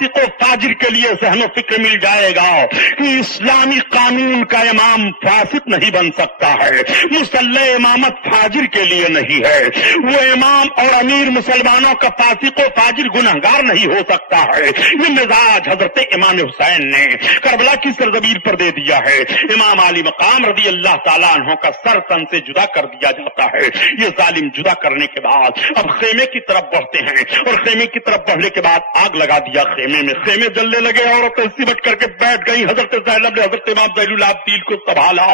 فاسق و فاجر کے لیے ذہن و فکر مل جائے گا کہ اسلامی قانون کا امام فاسق نہیں بن سکتا ہے، مسلح امامت فاجر کے لیے نہیں ہے، وہ امام اور امیر مسلمانوں کا فاسق و فاجر گنہگار نہیں ہو سکتا ہے۔ یہ مزاج حضرت امام حسین نے کربلا کی سرزمین پر دے دیا ہے۔ امام علی مقام رضی اللہ تعالیٰ عنہ کا سر تن سے جدا کر دیا جاتا ہے۔ یہ ظالم جدا کرنے کے بعد اب خیمے کی طرف بڑھتے ہیں، اور خیمے کی طرف بڑھنے کے بعد آگ لگا دیا خیمے میں، خیمے جلنے لگے، عورتیں سمٹ کر کے بیٹھ گئی۔ حضرت زینب نے حضرت امام زین العابدین کو سنبھالا،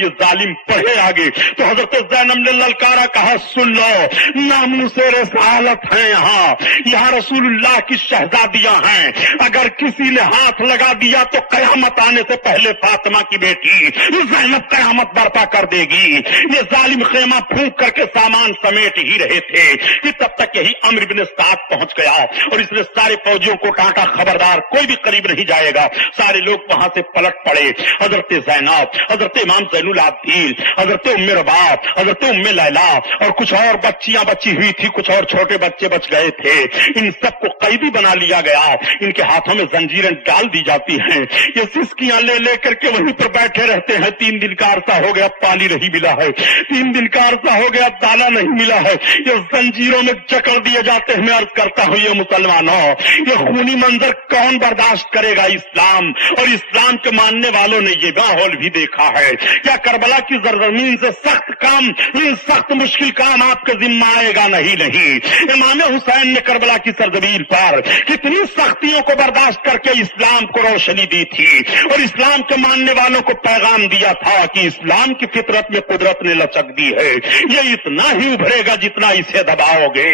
یہ ظالم پڑھے آگے تو حضرت زینب نے للکارا، کہا سن لو، ناموس رسالت ہیں، یہاں رسول اللہ کی شہزادیاں ہیں، اگر کسی نے ہاتھ لگا دیا تو قیامت آنے سے پہلے فاطمہ کی بیٹی زینب قیامت برپا کر دے گی۔ یہ ظالم خیمہ پھونک کر کے سامان سمیٹ ہی رہے تھے کہ تب تک یہی عمرو بن سعد پہنچ گیا، اور اس نے سارے فوجیوں کو ڈانٹا، خبردار کوئی بھی قریب نہیں جائے گا۔ سارے لوگ وہاں سے پلٹ پڑے، حضرت زینب، حضرت امام زین العابدین، حضرت ام رباب، حضرت ام لیلا، اور کچھ اور بچیاں بچی ہوئی تھی، کچھ اور چھوٹے بچے بچ گئے تھے، ان سب کو قیدی بنا لیا گیا، ان کے ہاتھوں میں زنجیریں ڈال دی جاتی ہیں، یہ سسکیاں لے لے کر کے وہیں پر بیٹھے رہتے ہیں۔ 3 دن کا عرصہ ہو گیا، پانی نہیں ملا ہے، 3 دن کا عرصہ ہو گیا، دانا نہیں ملا ہے، یہ زنجیروں میں جکڑ دیے جاتے ہیں۔ میں عرض کرتا ہوں یہ مسلمانوں، یہ خونی منظر کون برداشت کرے گا؟ اسلام اور اسلام کے ماننے والوں نے یہ ماحول بھی دیکھا ہے۔ کیا کربلا کی سرزمین سے سخت کام، سخت مشکل کام آپ کے ذمہ آئے گا؟ نہیں۔ امام حسین نے کربلا کی سرزمین پر کتنی سختیوں کو برداشت کر کے اسلام کو روشنی دی تھی، اور اسلام کے ماننے والوں کو پیغام دیا تھا کہ اسلام کی فطرت میں قدرت نے لچک دی ہے، یہ اتنا ہی ابھرے گا جتنا اسے دباؤ گے۔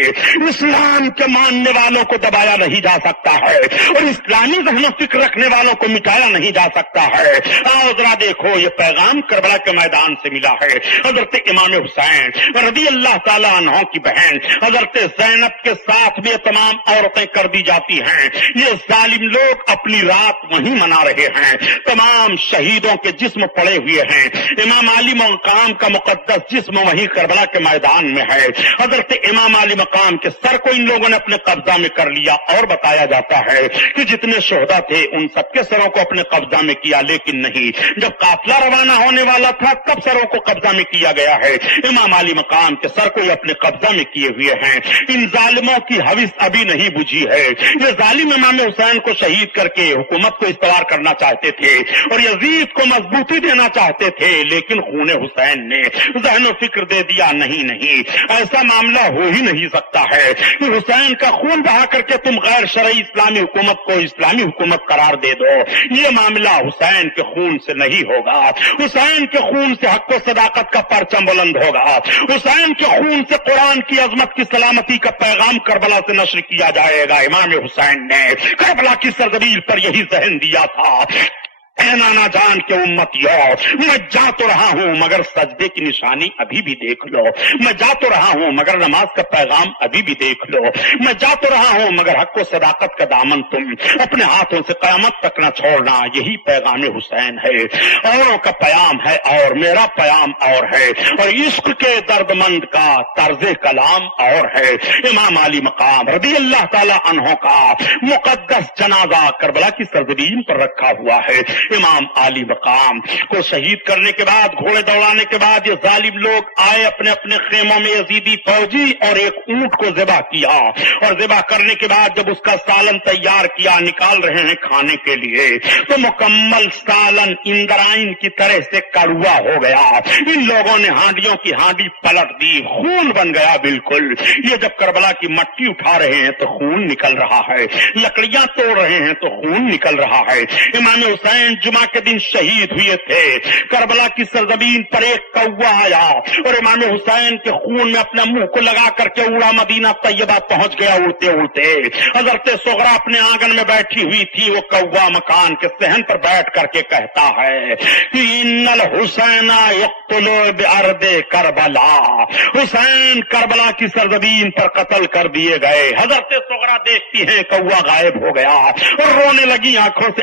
اسلام کے ماننے والوں کو دبایا نہیں جا سکتا ہے، اور اسلامی ذہن و فکر رکھنے والوں کو مٹایا نہیں جا سکتا ہے۔ آؤ ذرا دیکھو، یہ پیغام کربلا کے میدان سے ملا ہے۔ حضرت امام حسین رضی اللہ تعالیٰ عنہ کی بہن حضرت زینب کے ساتھ بھی تمام عورتیں کر دی جاتی ہیں۔ یہ ظالم لوگ اپنی رات وہیں منا رہے ہیں، تمام شہیدوں کے جسم پڑے ہوئے ہیں، امام علی مقام کا مقدس جسم وہیں کربلا کے میدان میں ہے۔ حضرت امام علی مقام کے سر کو ان لوگوں نے اپنے قبضہ میں کر لیا، اور بتایا جاتا ہے کہ جتنے شہدا تھے ان سب کے سروں کو اپنے قبضہ میں کیا، لیکن نہیں، جب قافلہ روانہ ہونے والا تھا تب سروں کو قبضہ میں کیا گیا ہے۔ امام علی مقام کے سر کو اپنے قبضہ میں کیے ہوئے ہیں۔ ان ظالموں کی حوث ابھی نہیں بجھی ہے۔ یہ ظالم امام حسین کو شہید کر کے حکومت کو استوار کرنا چاہتے تھے، اور یزید کو مضبوطی دینا چاہتے تھے، لیکن خون حسین نے ذہن و فکر دے دیا، نہیں، ایسا معاملہ ہو ہی نہیں سکتا ہے کہ حسین کا خون بہا کر کے تم غیر شرعی اسلامی حکومت کو اسلامی حکومت قرار دے دو۔ یہ معاملہ حسین کے خون سے نہیں ہوگا، حسین کے خون سے حق و صداقت کا پرچم بلند ہوگا، حسین کے خون سے قرآن کی عظمت کی سلامتی کا پیغام کربلا سے نشر کیا جائے گا۔ امام حسین نے کربلا کی سرزمین پر یہی ذہن دیا تھا۔ اے نانا جان کے امتیوں، میں جا تو رہا ہوں مگر سجدے کی نشانی ابھی بھی دیکھ لو، میں جا تو رہا ہوں مگر نماز کا پیغام ابھی بھی دیکھ لو، میں جا تو رہا ہوں مگر حق و صداقت کا دامن تم اپنے ہاتھوں سے قیامت تک نہ چھوڑنا۔ یہی پیغام حسین ہے، اوروں کا پیام ہے اور میرا پیام اور ہے، اور عشق کے درد مند کا طرز کلام اور ہے۔ امام علی مقام رضی اللہ تعالی عنہ کا مقدس جنازہ کربلا کی سرزمین پر رکھا ہوا ہے۔ امام علی مقام کو شہید کرنے کے بعد، گھوڑے دوڑانے کے بعد، یہ ظالم لوگ آئے اپنے اپنے خیموں میں، یزیدی فوجی، اور ایک اونٹ کو ذبح کیا، اور ذبح کرنے کے بعد جب اس کا سالن تیار کیا، نکال رہے ہیں کھانے کے لیے، تو مکمل سالن اندرائن کی طرح سے کڑوا ہو گیا۔ ان لوگوں نے ہانڈیوں کی ہانڈی پلٹ دی، خون بن گیا بالکل۔ یہ جب کربلا کی مٹی اٹھا رہے ہیں تو خون نکل رہا ہے، لکڑیاں توڑ رہے ہیں تو خون نکل رہا ہے۔ امام حسین جمعہ کے دن شہید ہوئے تھے۔ کربلا کی سرزمین پر ایک کوا آیا اور امام حسین کے خون میں اپنا منہ کو لگا کر کے اڑا مدینہ طیبہ پہنچ گیا اڑتے اڑتے۔ حضرت صغرا اپنے آنگن میں بیٹھی ہوئی تھی، وہ کوا مکان کے صحن پر بیٹھ کر کے کہتا ہے کہ ان الحسین یقتل بارض کربلا، حسین کربلا کی سرزمین پر قتل کر دیے گئے۔ حضرت صغرا دیکھتی ہیں کوا غائب ہو گیا اور رونے لگی، آنکھوں سے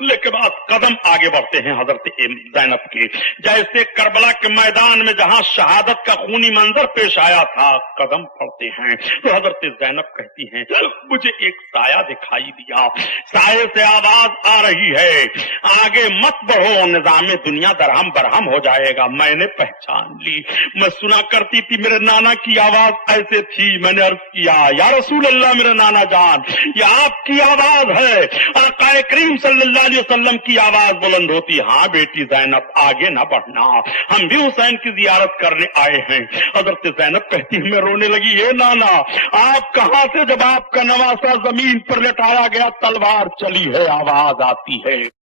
مرنے کے بعد قدم آگے بڑھتے ہیں حضرت زینب کے، جیسے کربلا کے میدان میں جہاں شہادت کا خونی منظر پیش آیا تھا، قدم پڑتے ہیں تو حضرت زینب کہتی ہیں مجھے ایک سایہ دکھائی دیا، سائے سے آواز آ رہی ہے آگے مت بڑھو، نظام دنیا درہم برہم ہو جائے گا۔ میں نے پہچان لی، میں سنا کرتی تھی میرے نانا کی آواز ایسے تھی، میں نے عرض کیا یا رسول اللہ میرے نانا جان یہ آپ کی آواز ہے؟ آقا کریم صلی اللہ علیہ وسلم کی آواز بلند ہوتی، ہاں بیٹی زینب آگے نہ بڑھنا، ہم بھی حسین کی زیارت کرنے آئے ہیں۔ حضرت زینب کہتی ہے میں رونے لگی، اے نانا آپ کہاں سے؟ جب آپ کا نواسا زمین پر لٹایا گیا تلوار چلی ہے، آواز آتی ہے۔